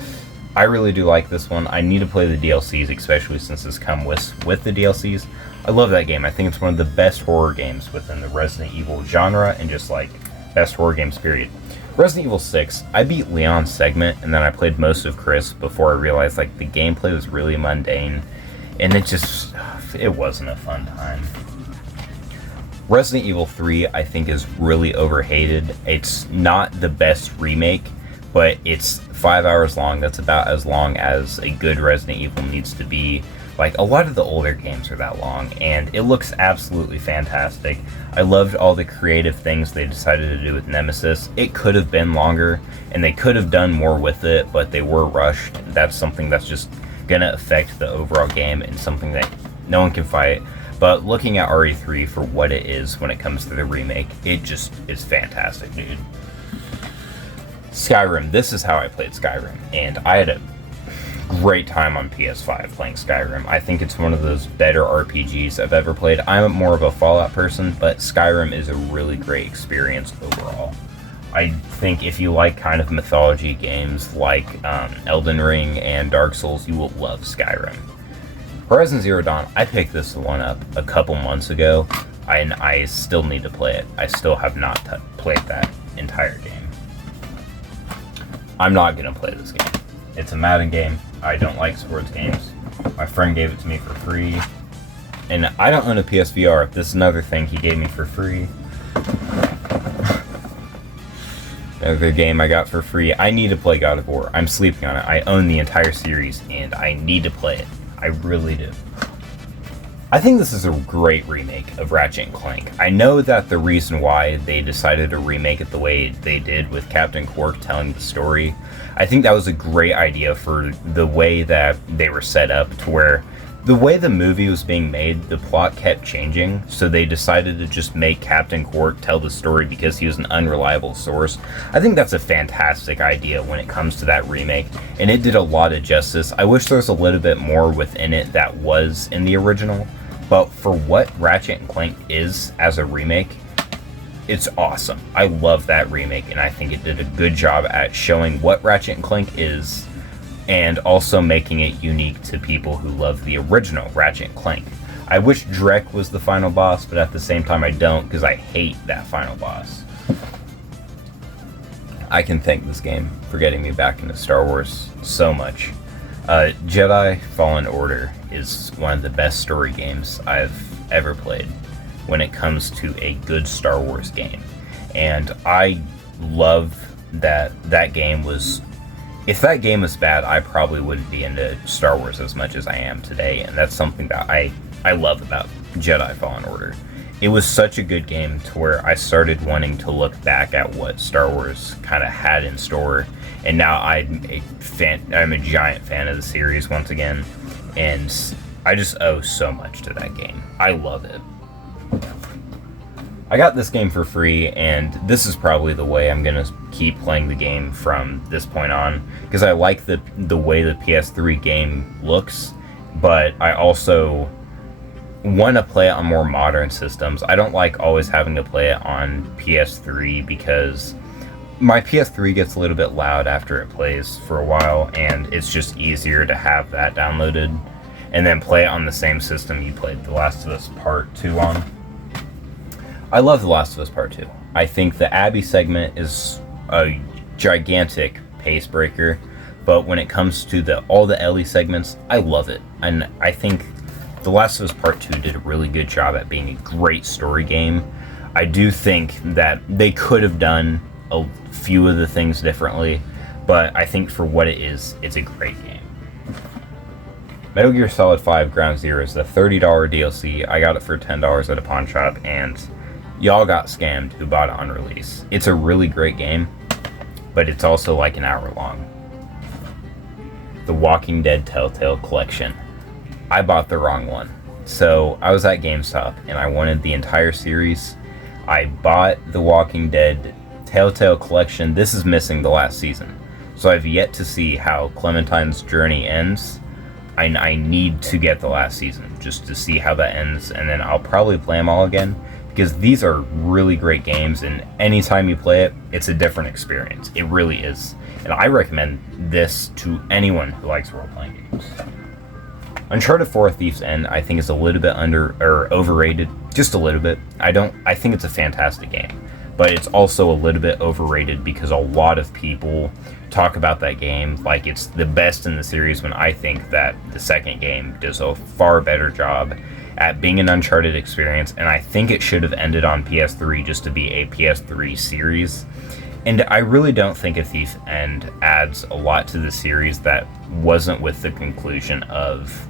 I really do like this one. I need to play the DLCs, especially since it's come with the DLCs. I love that game. I think it's one of the best horror games within the Resident Evil genre, and just like best horror games period. Resident Evil 6, I beat Leon's segment, and then I played most of Chris before I realized like the gameplay was really mundane, and it wasn't a fun time. Resident Evil 3, I think, is really overhated. It's not the best remake, but it's 5 hours long. That's about as long as a good Resident Evil needs to be. Like, a lot of the older games are that long, and it looks absolutely fantastic. I loved all the creative things they decided to do with Nemesis. It could have been longer, and they could have done more with it, but they were rushed. That's something that's just gonna affect the overall game, and something that no one can fight. But looking at RE3 for what it is when it comes to the remake, it just is fantastic, dude. Skyrim, this is how I played Skyrim, and I had a great time on PS5 playing Skyrim. I think it's one of those better RPGs I've ever played. I'm more of a Fallout person, but Skyrim is a really great experience overall. I think if you like kind of mythology games like Elden Ring and Dark Souls, you will love Skyrim. Horizon Zero Dawn, I picked this one up a couple months ago, and I still need to play it. I still have not played that entire game. I'm not going to play this game. It's a Madden game. I don't like sports games. My friend gave it to me for free. And I don't own a PSVR. This is another thing he gave me for free. Another game I got for free. I need to play God of War. I'm sleeping on it. I own the entire series, and I need to play it. I really do. I think this is a great remake of Ratchet & Clank. I know that the reason why they decided to remake it the way they did with Captain Quark telling the story, I think that was a great idea for the way that they were set up, to where the way the movie was being made, the plot kept changing, so they decided to just make Captain Quark tell the story because he was an unreliable source. I think that's a fantastic idea when it comes to that remake, and it did a lot of justice. I wish there was a little bit more within it that was in the original, but for what Ratchet & Clank is as a remake, it's awesome. I love that remake, and I think it did a good job at showing what Ratchet & Clank is, and also making it unique to people who love the original Ratchet & Clank. I wish Drek was the final boss, but at the same time I don't, because I hate that final boss. I can thank this game for getting me back into Star Wars so much. Jedi Fallen Order is one of the best story games I've ever played when it comes to a good Star Wars game. And I love that that game was... If that game was bad, I probably wouldn't be into Star Wars as much as I am today, and that's something that I love about Jedi Fallen Order. It was such a good game to where I started wanting to look back at what Star Wars kind of had in store, and now I'm a giant fan of the series once again, and I just owe so much to that game. I love it. I got this game for free, and this is probably the way I'm going to keep playing the game from this point on, because I like the way the PS3 game looks, but I also want to play it on more modern systems. I don't like always having to play it on PS3, because my PS3 gets a little bit loud after it plays for a while, and it's just easier to have that downloaded and then play it on the same system you played The Last of Us Part 2 on. I love The Last of Us Part 2. I think the Abby segment is a gigantic pace breaker, but when it comes to all the Ellie segments, I love it. And I think The Last of Us Part 2 did a really good job at being a great story game. I do think that they could have done a few of the things differently, but I think for what it is, it's a great game. Metal Gear Solid 5 Ground Zero is the $30 DLC. I got it for $10 at a pawn shop, and y'all got scammed who bought it on release. It's a really great game, but it's also like an hour long. The Walking Dead Telltale Collection. I bought the wrong one. So I was at GameStop and I wanted the entire series. I bought The Walking Dead Telltale Collection. This is missing the last season. So I've yet to see how Clementine's journey ends. I need to get the last season just to see how that ends, and then I'll probably play them all again, because these are really great games, and anytime you play it, it's a different experience. It really is. And I recommend this to anyone who likes role-playing games. Uncharted 4: Thief's End, I think, is a little bit overrated, just a little bit. I think it's a fantastic game, but it's also a little bit overrated because a lot of people talk about that game like it's the best in the series, when I think that the second game does a far better job at being an Uncharted experience, and I think it should have ended on PS3 just to be a PS3 series. And I really don't think A Thief's End adds a lot to the series that wasn't with the conclusion of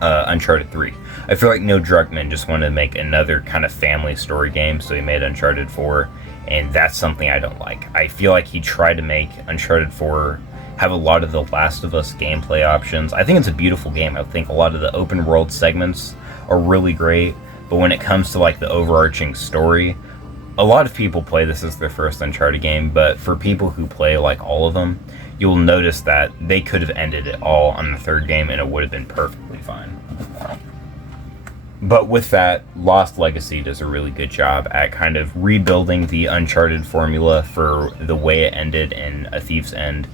Uncharted 3. I feel like Neil Druckmann just wanted to make another kind of family story game, so he made Uncharted 4, and that's something I don't like. I feel like he tried to make Uncharted 4 have a lot of the Last of Us gameplay options. I think it's a beautiful game. I think a lot of the open world segments are really great, but when it comes to like the overarching story, a lot of people play this as their first Uncharted game, but for people who play like all of them, you'll notice that they could have ended it all on the third game and it would have been perfectly fine. But with that, Lost Legacy does a really good job at kind of rebuilding the Uncharted formula for the way it ended in A Thief's End,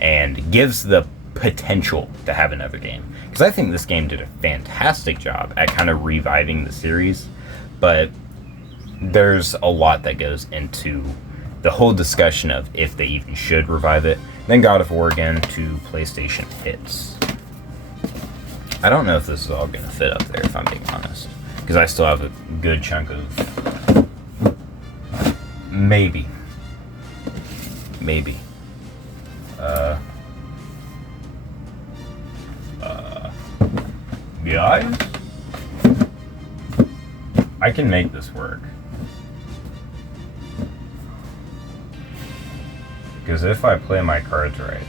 and gives the potential to have another game. Because I think this game did a fantastic job at kind of reviving the series, but there's a lot that goes into the whole discussion of if they even should revive it. Then God of War again to PlayStation hits. I don't know if this is all going to fit up there, if I'm being honest, because I still have a good chunk of maybe guys, I can make this work. Because if I play my cards right,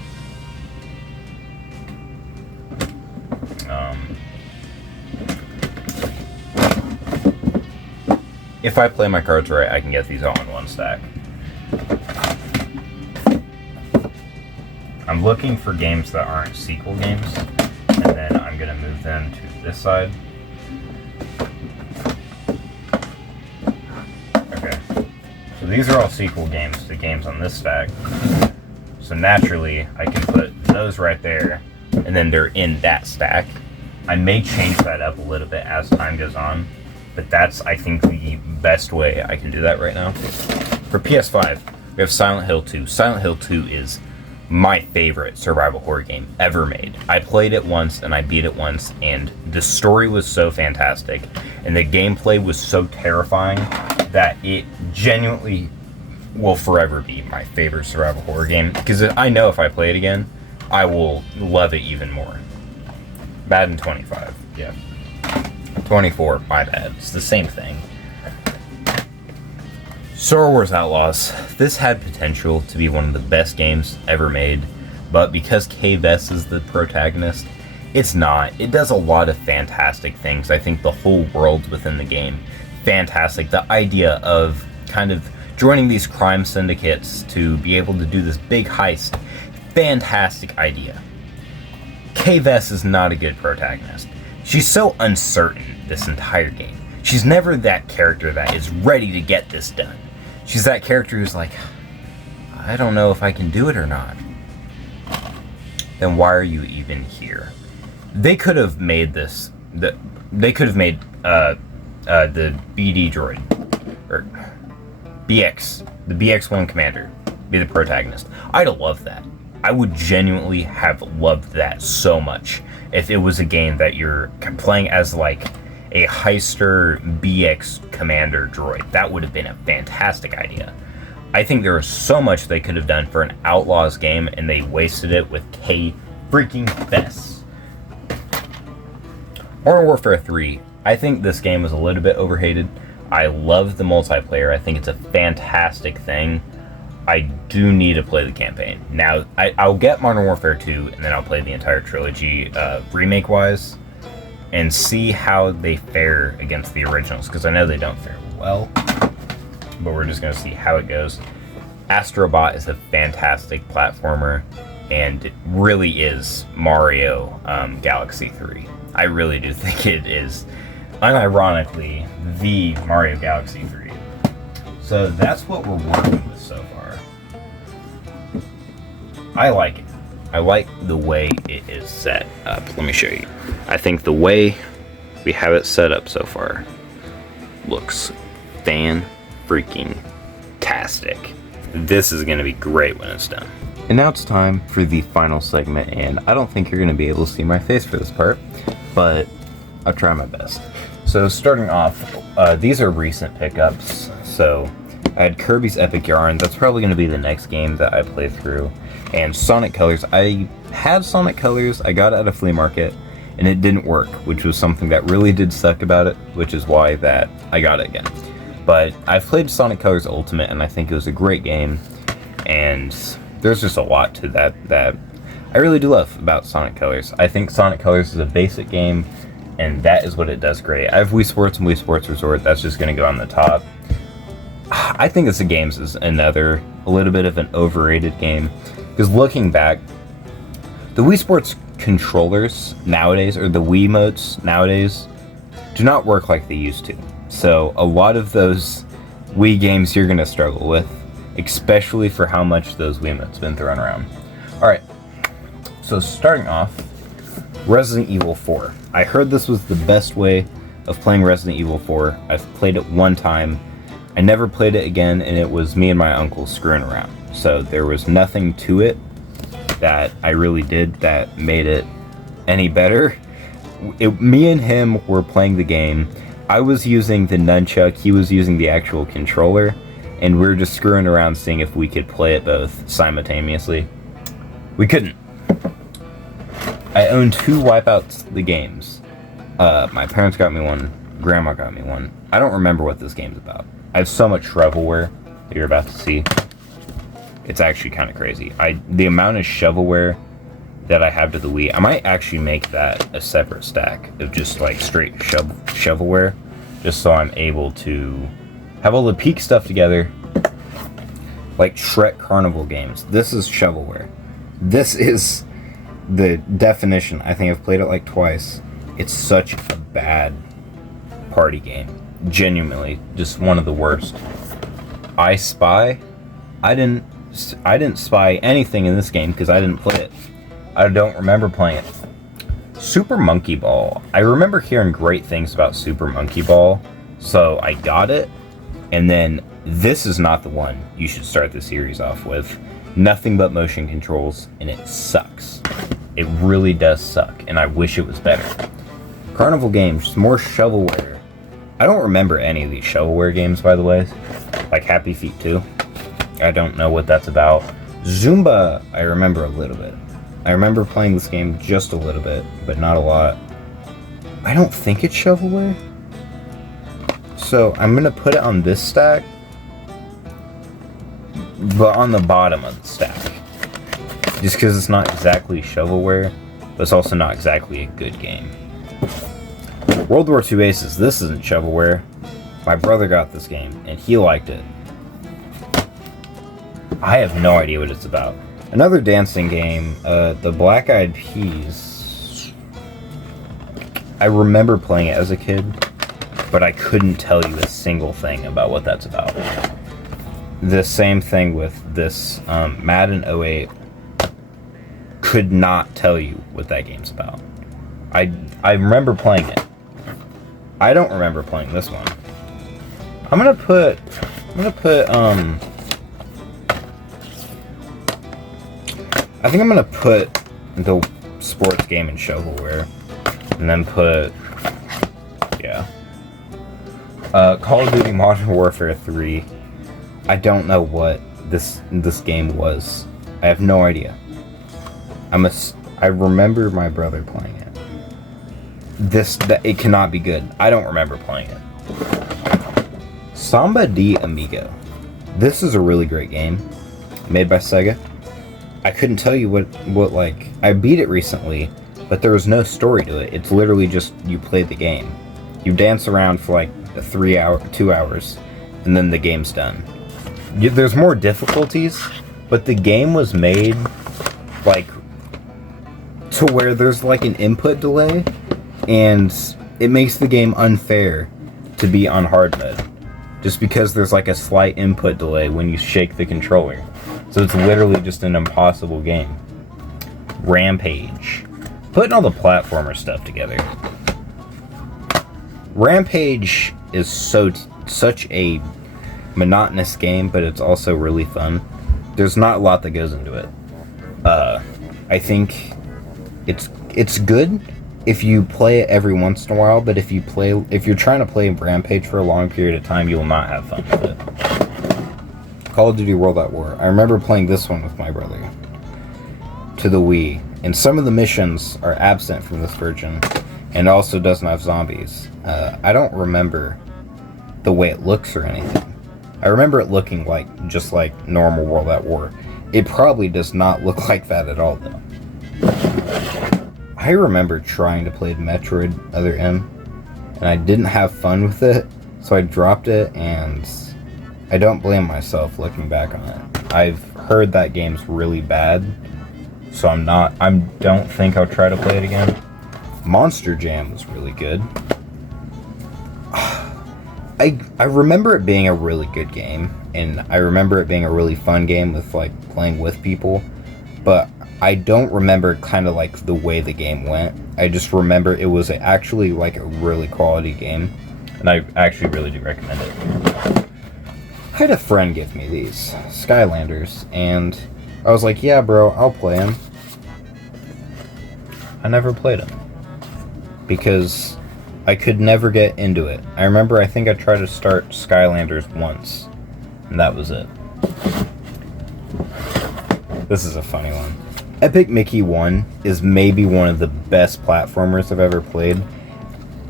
I can get these all in one stack. I'm looking for games that aren't sequel games, and then I'm going to move them to this side. Okay. So these are all sequel games to games on this stack. So naturally, I can put those right there, and then they're in that stack. I may change that up a little bit as time goes on, but that's, I think, the best way I can do that right now. For PS5, we have Silent Hill 2. Silent Hill 2 is my favorite survival horror game ever made. I played it once and I beat it once, and the story was so fantastic and the gameplay was so terrifying that it genuinely will forever be my favorite survival horror game, because I know if I play it again, I will love it even more. Madden 25, yeah. 24, my bad. It's the same thing. Star Wars Outlaws. This had potential to be one of the best games ever made, but because Kay Vess is the protagonist, it's not. It does a lot of fantastic things. I think the whole world within the game, fantastic. The idea of kind of joining these crime syndicates to be able to do this big heist, fantastic idea. Kay Vess is not a good protagonist. She's so uncertain this entire game. She's never that character that is ready to get this done. She's that character who's like, I don't know if I can do it or not. Then why are you even here? They could have made this. They could have made the BD droid, or BX, the BX-1 commander, be the protagonist. I'd have loved that. I would genuinely have loved that so much if it was a game that you're playing as like a heister BX commander droid. That would have been a fantastic idea. I think there was so much they could have done for an Outlaws game, and they wasted it with Kay freaking Vess. Modern Warfare 3. I think this game was a little bit overhated. I love the multiplayer. I think it's a fantastic thing. I do need to play the campaign. Now, I'll get Modern Warfare 2, and then I'll play the entire trilogy remake-wise, and see how they fare against the originals, because I know they don't fare well, but we're just going to see how it goes. Astrobot is a fantastic platformer, and it really is Mario Galaxy 3. I really do think it is, unironically, the Mario Galaxy 3. So that's what we're working with so far. I like it. I like the way it is set up. Let me show you. I think the way we have it set up so far looks fan-freaking-tastic. This is going to be great when it's done. And now it's time for the final segment, and I don't think you're going to be able to see my face for this part, but I'll try my best. So starting off, these are recent pickups. So I had Kirby's Epic Yarn. That's probably going to be the next game that I play through. And Sonic Colors. I had Sonic Colors. I got it at a flea market, and it didn't work, which was something that really did suck about it, which is why that I got it again. But I've played Sonic Colors Ultimate, and I think it was a great game. And there's just a lot to that I really do love about Sonic Colors. I think Sonic Colors is a basic game, and that is what it does great. I have Wii Sports and Wii Sports Resort. That's just going to go on the top. I think this games is a little bit of an overrated game, because looking back, the Wii Sports controllers nowadays, or the Wiimotes nowadays, do not work like they used to. So a lot of those Wii games you're going to struggle with, especially for how much those Wiimotes have been thrown around. Alright, so starting off, Resident Evil 4. I heard this was the best way of playing Resident Evil 4. I've played it one time. I never played it again, and it was me and my uncle screwing around. So there was nothing to it that I really did that made it any better. Me and him were playing the game. I was using the nunchuck, he was using the actual controller, and we were just screwing around seeing if we could play it both simultaneously. We couldn't. I own 2 Wipeouts the games. My parents got me one, Grandma got me one. I don't remember what this game's about. I have so much shovelware that you're about to see. It's actually kind of crazy. The amount of shovelware that I have to the Wii, I might actually make that a separate stack of just like straight shovelware, just so I'm able to have all the peak stuff together, like Shrek Carnival games. This is shovelware. This is the definition. I think I've played it like twice. It's such a bad party game. Genuinely, just one of the worst. I Spy. I didn't spy anything in this game because I didn't play it. I don't remember playing it. Super Monkey Ball. I remember hearing great things about Super Monkey Ball, so I got it. And then this is not the one you should start the series off with. Nothing but motion controls, and it sucks. It really does suck, and I wish it was better. Carnival games, just more shovelware. I don't remember any of these shovelware games, by the way. Like Happy Feet 2. I don't know what that's about. Zumba, I remember a little bit. I remember playing this game just a little bit, but not a lot. I don't think it's shovelware. So I'm going to put it on this stack, but on the bottom of the stack. Just because it's not exactly shovelware, but it's also not exactly a good game. World War II Aces. This isn't shovelware. My brother got this game, and he liked it. I have no idea what it's about. Another dancing game, the Black Eyed Peas. I remember playing it as a kid, but I couldn't tell you a single thing about what that's about. The same thing with this Madden 08. Could not tell you what that game's about. I remember playing it. I don't remember playing this one. I'm gonna put I think I'm gonna put the sports game in shovelware, and then put, yeah, Call of Duty Modern Warfare 3. I don't know what this game was. I have no idea. I remember my brother playing it. It cannot be good. I don't remember playing it. Samba de Amigo. This is a really great game, made by Sega. I couldn't tell you what like, I beat it recently, but there was no story to it. It's literally just, you play the game. You dance around for like 2 hours, and then the game's done. There's more difficulties, but the game was made like to where there's like an input delay, and it makes the game unfair to be on hard mode, just because there's like a slight input delay when you shake the controller. So it's literally just an impossible game. Rampage. Putting all the platformer stuff together. Rampage is such a monotonous game, but it's also really fun. There's not a lot that goes into it. I think it's good if you play it every once in a while, but if you're trying to play Rampage for a long period of time, you will not have fun with it. Call of Duty World at War. I remember playing this one with my brother to the Wii, and some of the missions are absent from this version, and also doesn't have zombies. I don't remember the way it looks or anything. I remember it looking just like normal World at War. It probably does not look like that at all, though. I remember trying to play Metroid Other M, and I didn't have fun with it, so I dropped it, and I don't blame myself looking back on it. I've heard that game's really bad, so I don't think I'll try to play it again. Monster Jam was really good. I remember it being a really good game, and I remember it being a really fun game with like playing with people, but I don't remember kind of like the way the game went. I just remember it was actually like a really quality game, and I actually really do recommend it. I had a friend give me these Skylanders, and I was like, yeah bro, I'll play them. I never played them because I could never get into it. I remember I think I tried to start Skylanders once, and that was it. This is a funny one. Epic Mickey 1 is maybe one of the best platformers I've ever played.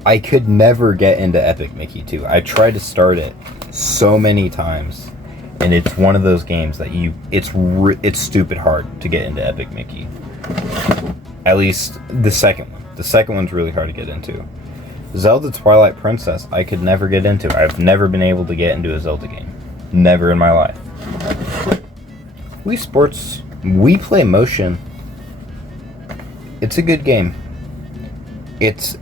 I could never get into Epic Mickey 2. I tried to start it so many times, and it's one of those games that it's stupid hard to get into Epic Mickey. At least the second one. The second one's really hard to get into. Zelda Twilight Princess, I could never get into. I've never been able to get into a Zelda game. Never in my life. Wii Sports, Wii Play Motion. It's a good game. It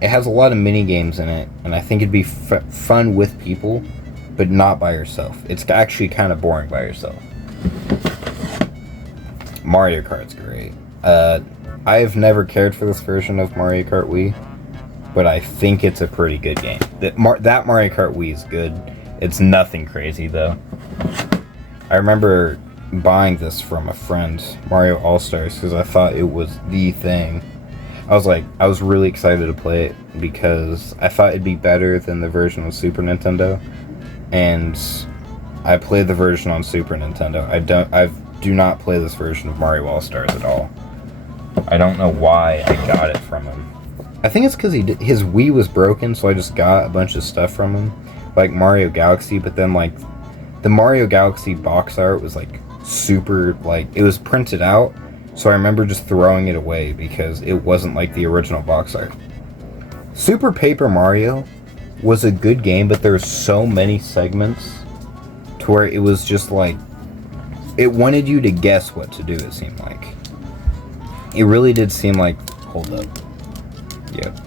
has a lot of mini games in it, and I think it'd be fun with people, but not by yourself. It's actually kind of boring by yourself. Mario Kart's great. I've never cared for this version of Mario Kart Wii, but I think it's a pretty good game. That Mario Kart Wii is good. It's nothing crazy though. I remember buying this from a friend, Mario All-Stars, because I thought it was the thing. I was really excited to play it because I thought it'd be better than the version of Super Nintendo, and I played the version on Super Nintendo. I do not play this version of Mario All-Stars at all. I don't know why I got it from him. I think it's because his Wii was broken, so I just got a bunch of stuff from him, like Mario Galaxy, but then like the Mario Galaxy box art was like super, like it was printed out, so I remember just throwing it away because it wasn't like the original box art. Super Paper Mario was a good game, but there were so many segments to where it was just like, it wanted you to guess what to do, it seemed like. It really did seem like, hold up. Yep.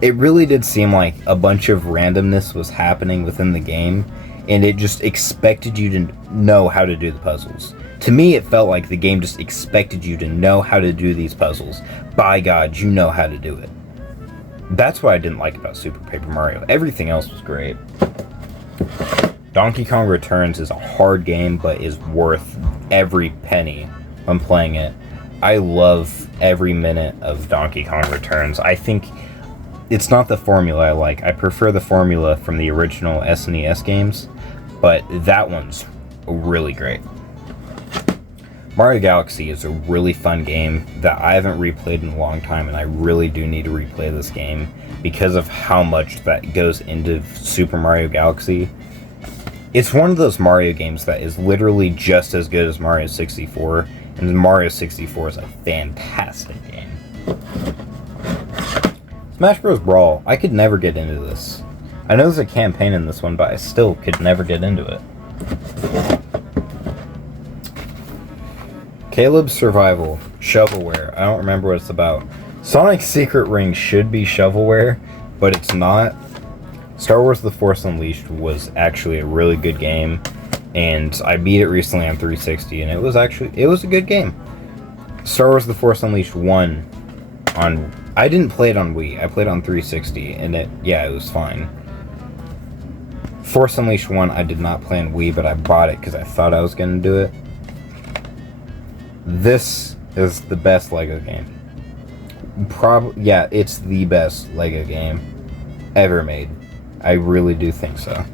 It really did seem like a bunch of randomness was happening within the game, and it just expected you to know how to do the puzzles. To me, it felt like the game just expected you to know how to do these puzzles. By God, you know how to do it. That's what I didn't like about Super Paper Mario. Everything else was great. Donkey Kong Returns is a hard game, but is worth every penny when playing it. I love every minute of Donkey Kong Returns. I think it's not the formula I like. I prefer the formula from the original SNES games, but that one's really great. Mario Galaxy is a really fun game that I haven't replayed in a long time, and I really do need to replay this game because of how much that goes into Super Mario Galaxy. It's one of those Mario games that is literally just as good as Mario 64, and Mario 64 is a fantastic game. Smash Bros. Brawl. I could never get into this. I know there's a campaign in this one, but I still could never get into it. Caleb's Survival. Shovelware. I don't remember what it's about. Sonic's Secret Ring should be shovelware, but it's not. Star Wars The Force Unleashed was actually a really good game, and I beat it recently on 360, and it was a good game. Star Wars The Force Unleashed 1 on... I didn't play it on Wii, I played it on 360, and it was fine. Force Unleashed 1 I did not play on Wii, but I bought it because I thought I was going to do it. This is the best LEGO game. It's the best LEGO game ever made. I really do think so.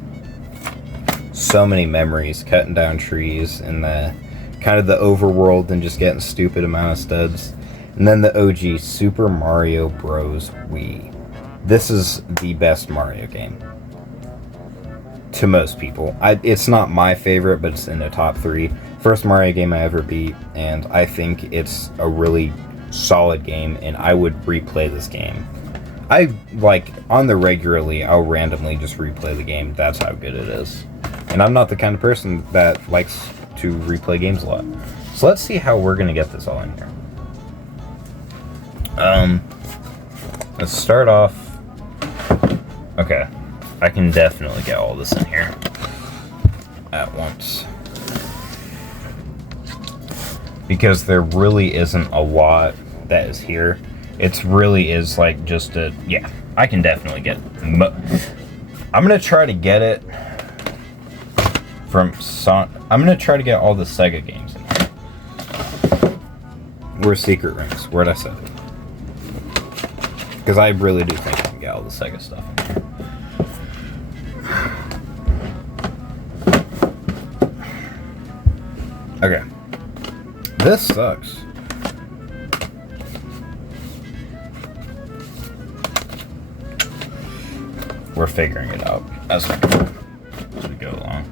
So many memories, cutting down trees, and the kind of the overworld and just getting stupid amount of studs. And then the OG Super Mario Bros. Wii. This is the best Mario game. To most people. It's not my favorite, but it's in the top 3. First Mario game I ever beat, and I think it's a really solid game, and I would replay this game. I like on the regularly, I'll randomly just replay the game. That's how good it is. And I'm not the kind of person that likes to replay games a lot. So let's see how we're gonna get this all in here. Let's start off. Okay, I can definitely get all this in here at once. Because there really isn't a lot that is here. It really is like just a, yeah, I can definitely get, I'm going to try to get it from, I'm going to try to get all the Sega games in here. Where's Secret Rings? Where'd I set it? Because I really do think I can get all the Sega stuff in here. Okay. This sucks. We're figuring it out as we go along.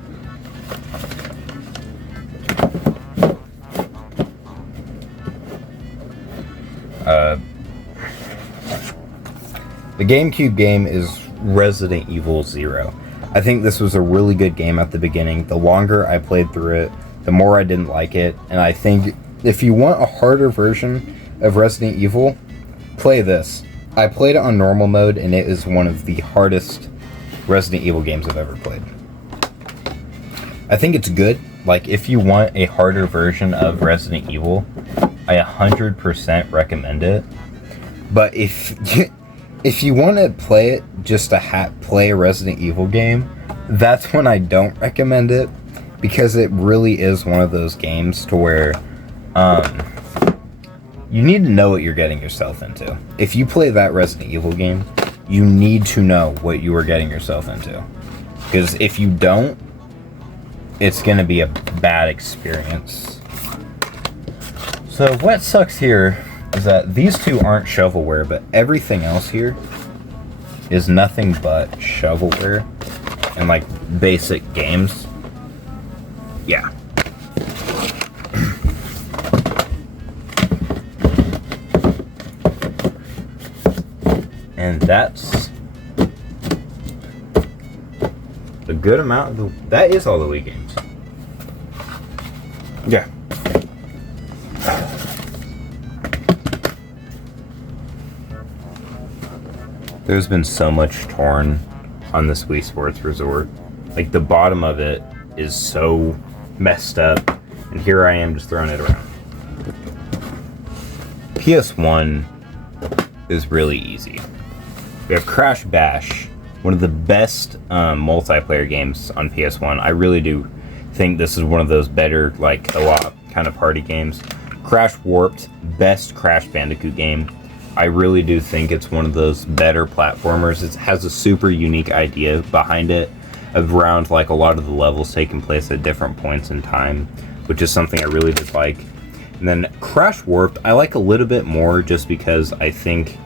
The GameCube game is Resident Evil 0. I think this was a really good game at the beginning. The longer I played through it, the more I didn't like it. And I think if you want a harder version of Resident Evil, play this. I played it on normal mode, and it is one of the hardest Resident Evil games I've ever played. I think it's good. Like, if you want a harder version of Resident Evil, I 100% recommend it. But if you want to play it just to play a Resident Evil game, that's when I don't recommend it, because it really is one of those games to where you need to know what you're getting yourself into. If you play that Resident Evil game, you need to know what you are getting yourself into. Because if you don't, it's going to be a bad experience. So what sucks here is that these two aren't shovelware, but everything else here is nothing but shovelware and like basic games. Yeah. And that's a good amount of that is all the Wii games. Yeah. There's been so much torn on this Wii Sports Resort. Like, the bottom of it is so messed up, and here I am just throwing it around. PS1 is really easy. We have Crash Bash, one of the best multiplayer games on PS1. I really do think this is one of those better, like, a lot kind of party games. Crash Warped, best Crash Bandicoot game. I really do think it's one of those better platformers. It has a super unique idea behind it, around like a lot of the levels taking place at different points in time, which is something I really did like. And then Crash Warped, I like a little bit more just because I think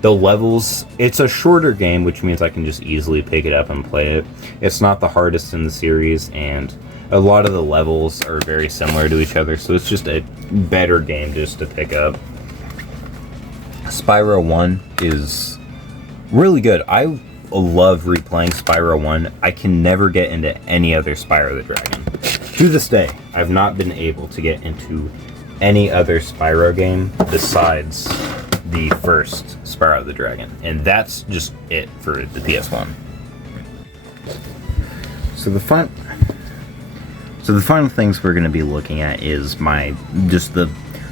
the levels, it's a shorter game, which means I can just easily pick it up and play it. It's not the hardest in the series, and a lot of the levels are very similar to each other, so it's just a better game just to pick up. Spyro 1 is really good. I love replaying Spyro 1. I can never get into any other Spyro the Dragon. To this day, I've not been able to get into any other Spyro game besides the first Spyro the Dragon. And that's just it for the PS1. So the final things we're going to be looking at is the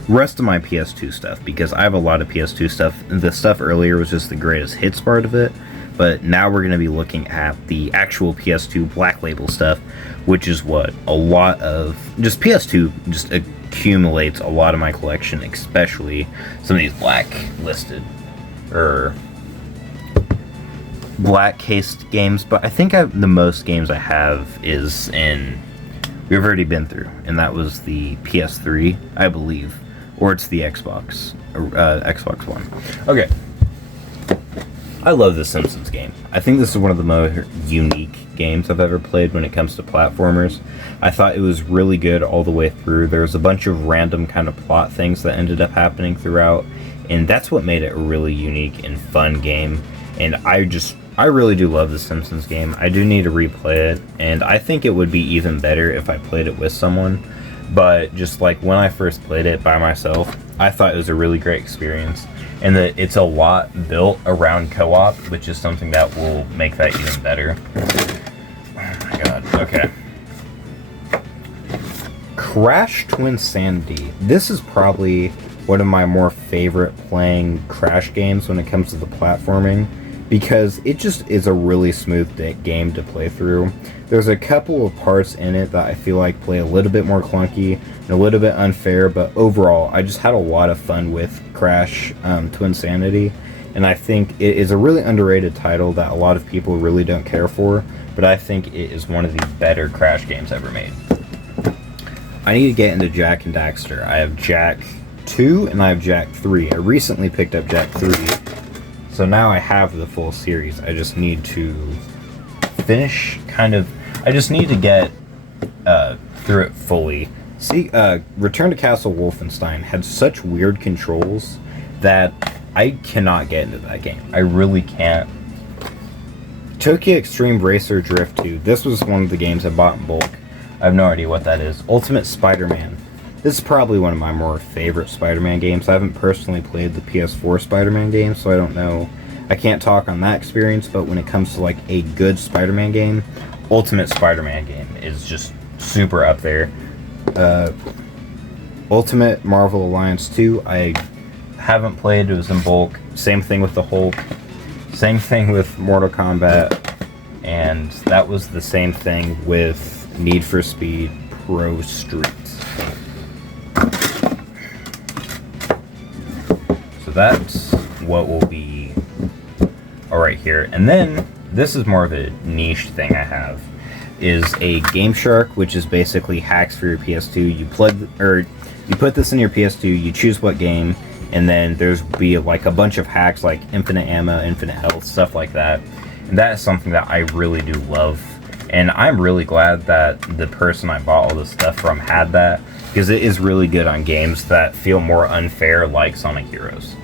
rest of my PS2 stuff, because I have a lot of PS2 stuff. The stuff earlier was just the greatest hits part of it, but now we're going to be looking at the actual PS2 Black Label stuff, which is what a lot of just PS2 just accumulates a lot of my collection, especially some of these blacklisted or black cased games. But I think the most games I have is in we've already been through, and that was the PS3, I believe. Or it's the Xbox One. Okay. I love the Simpsons game. I think this is one of the most unique games I've ever played when it comes to platformers. I thought it was really good all the way through. There was a bunch of random kind of plot things that ended up happening throughout, and that's what made it a really unique and fun game. And I really do love the Simpsons game. I do need to replay it, and I think it would be even better if I played it with someone. But just like when I first played it by myself, I thought it was a really great experience. And that it's a lot built around co-op, which is something that will make that even better. Oh my god, okay. Crash Twinsanity. This is probably one of my more favorite playing Crash games when it comes to the platforming, because it just is a really smooth game to play through. There's a couple of parts in it that I feel like play a little bit more clunky and a little bit unfair, but overall I just had a lot of fun with Crash Twinsanity, and I think it is a really underrated title that a lot of people really don't care for, but I think it is one of the better Crash games ever made. I need to get into Jak and Daxter. I have Jak 2 and I have Jak 3. I recently picked up Jak 3, so now I have the full series. I just need to finish I just need to get through it fully. See, Return to Castle Wolfenstein had such weird controls that I cannot get into that game. I really can't. Tokyo Extreme Racer Drift 2. This was one of the games I bought in bulk. I have no idea what that is. Ultimate Spider-Man. This is probably one of my more favorite Spider-Man games. I haven't personally played the PS4 Spider-Man game, so I don't know. I can't talk on that experience, but when it comes to like a good Spider-Man game, Ultimate Spider-Man game is just super up there. Ultimate Marvel Alliance 2, I haven't played. It was in bulk. Same thing with the Hulk. Same thing with Mortal Kombat. And that was the same thing with Need for Speed Pro Streets. So that's what will be alright here. And then, this is more of a niche thing I have, is a Game Shark, which is basically hacks for your PS2. You put this in your PS2, you choose what game, and then there's be like a bunch of hacks like infinite ammo, infinite health, stuff like that. And that is something that I really do love. And I'm really glad that the person I bought all this stuff from had that, because it is really good on games that feel more unfair, like Sonic Heroes.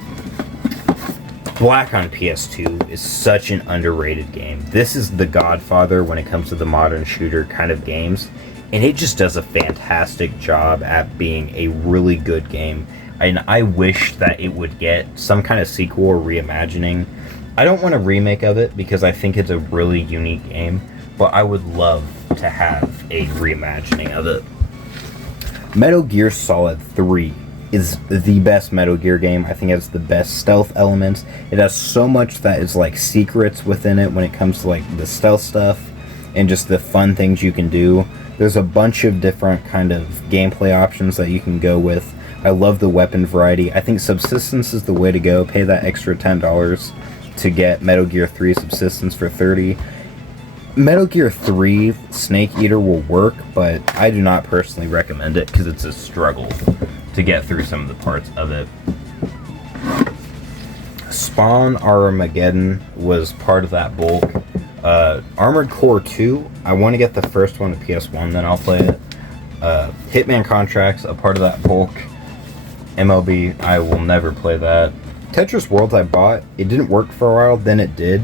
Black on PS2 is such an underrated game. This is the godfather when it comes to the modern shooter kind of games, and it just does a fantastic job at being a really good game. And I wish that it would get some kind of sequel or reimagining. I don't want a remake of it because I think it's a really unique game, but I would love to have a reimagining of it. Metal Gear Solid 3 is the best Metal Gear game. I think it has the best stealth elements. It has so much that is like secrets within it when it comes to like the stealth stuff and just the fun things you can do. There's a bunch of different kind of gameplay options that you can go with. I love the weapon variety. I think Subsistence is the way to go. Pay that extra $10 to get Metal Gear 3 Subsistence for $30. Metal Gear 3 Snake Eater will work, but I do not personally recommend it because it's a struggle to get through some of the parts of it. Spawn Armageddon was part of that bulk. Armored Core 2, I want to get the first one to PS1, then I'll play it. Hitman Contracts, a part of that bulk. MLB, I will never play that. Tetris World I bought, it didn't work for a while, then it did.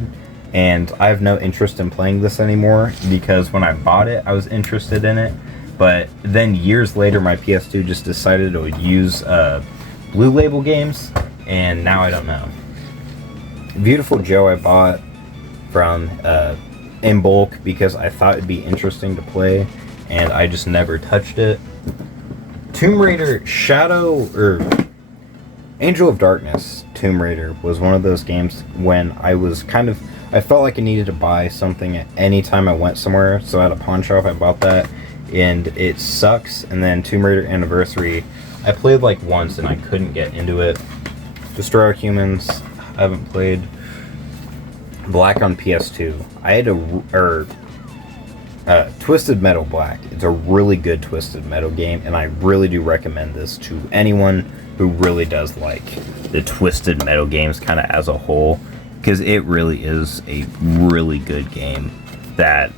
And I have no interest in playing this anymore because when I bought it, I was interested in it. But then years later, my PS2 just decided it would use Blue Label games, and now I don't know. Beautiful Joe I bought from in bulk because I thought it'd be interesting to play, and I just never touched it. Tomb Raider Angel of Darkness Tomb Raider was one of those games when I felt like I needed to buy something at any time I went somewhere, so at a pawn shop I bought that, and it sucks. And then Tomb Raider Anniversary, I played like once and I couldn't get into it. Destroy All Humans, I haven't played. Black on PS2, I had Twisted Metal Black. It's a really good Twisted Metal game, and I really do recommend this to anyone who really does like the Twisted Metal games kind of as a whole, because it really is a really good game that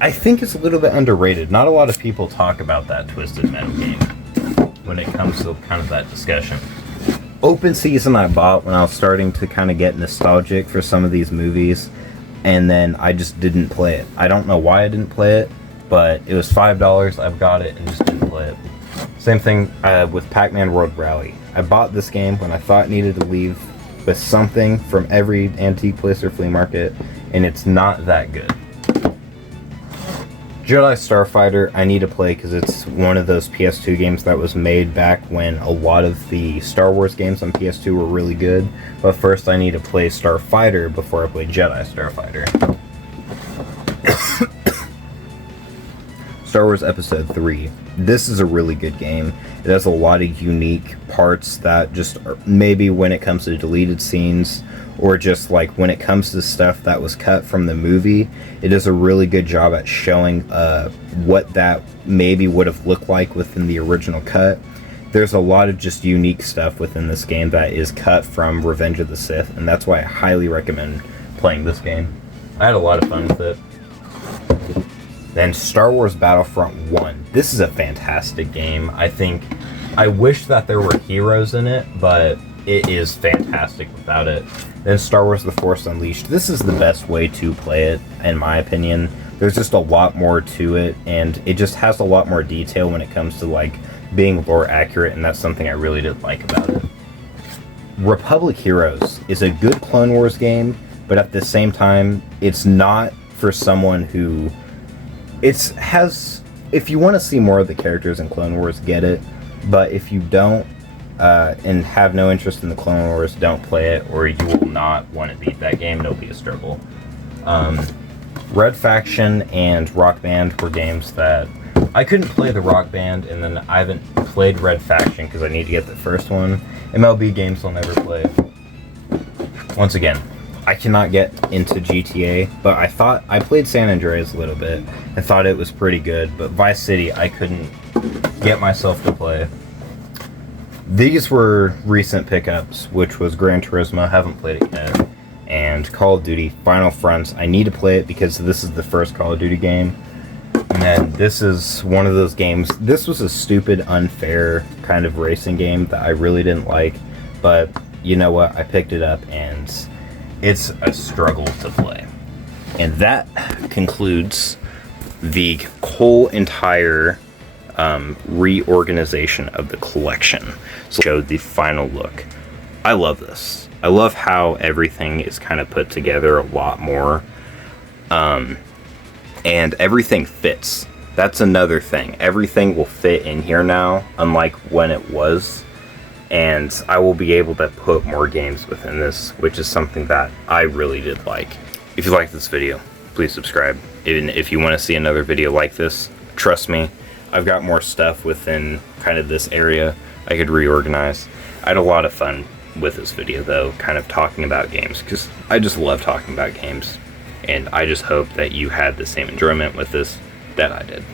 I think is a little bit underrated. Not a lot of people talk about that Twisted Metal game when it comes to kind of that discussion. Open Season I bought when I was starting to kind of get nostalgic for some of these movies, and then I just didn't play it. I don't know why I didn't play it, but it was $5. I've got it and just didn't play it. Same thing with Pac-Man World Rally. I bought this game when I thought it needed to leave with something from every antique place or flea market, and it's not that good. Jedi Starfighter I need to play because it's one of those PS2 games that was made back when a lot of the Star Wars games on PS2 were really good. But first I need to play Starfighter before I play Jedi Starfighter. Star Wars Episode 3. This is a really good game. It has a lot of unique parts that just maybe when it comes to deleted scenes or just like when it comes to stuff that was cut from the movie, it does a really good job at showing what that maybe would have looked like within the original cut. There's a lot of just unique stuff within this game that is cut from Revenge of the Sith, and that's why I highly recommend playing this game. I had a lot of fun with it. Then Star Wars Battlefront 1. This is a fantastic game. I wish that there were heroes in it, but it is fantastic without it. Then Star Wars The Force Unleashed. This is the best way to play it, in my opinion. There's just a lot more to it, and it just has a lot more detail when it comes to like being lore accurate, and that's something I really did like about it. Republic Heroes is a good Clone Wars game, but at the same time, it's not for someone who... if you want to see more of the characters in Clone Wars, get it. But if you don't, and have no interest in the Clone Wars, don't play it, or you will not want to beat that game. It'll be a struggle. Red Faction and Rock Band were games that I couldn't play the Rock Band, and then I haven't played Red Faction because I need to get the first one. MLB games I'll never play. Once again, I cannot get into GTA, but I played San Andreas a little bit and thought it was pretty good, but Vice City I couldn't get myself to play. These were recent pickups, which was Gran Turismo, haven't played it yet, and Call of Duty Final Fronts. I need to play it because this is the first Call of Duty game, and then this is one of those games. This was a stupid, unfair kind of racing game that I really didn't like, but you know what, I picked it up and it's a struggle to play. And that concludes the whole entire reorganization of the collection. So showed the final look. I love this. I love how everything is kind of put together a lot more. And everything fits. That's another thing. Everything will fit in here now, unlike when it was. And I will be able to put more games within this, which is something that I really did like. If you like this video, please subscribe. And if you want to see another video like this, trust me, I've got more stuff within kind of this area I could reorganize. I had a lot of fun with this video though, kind of talking about games, because I just love talking about games. And I just hope that you had the same enjoyment with this that I did.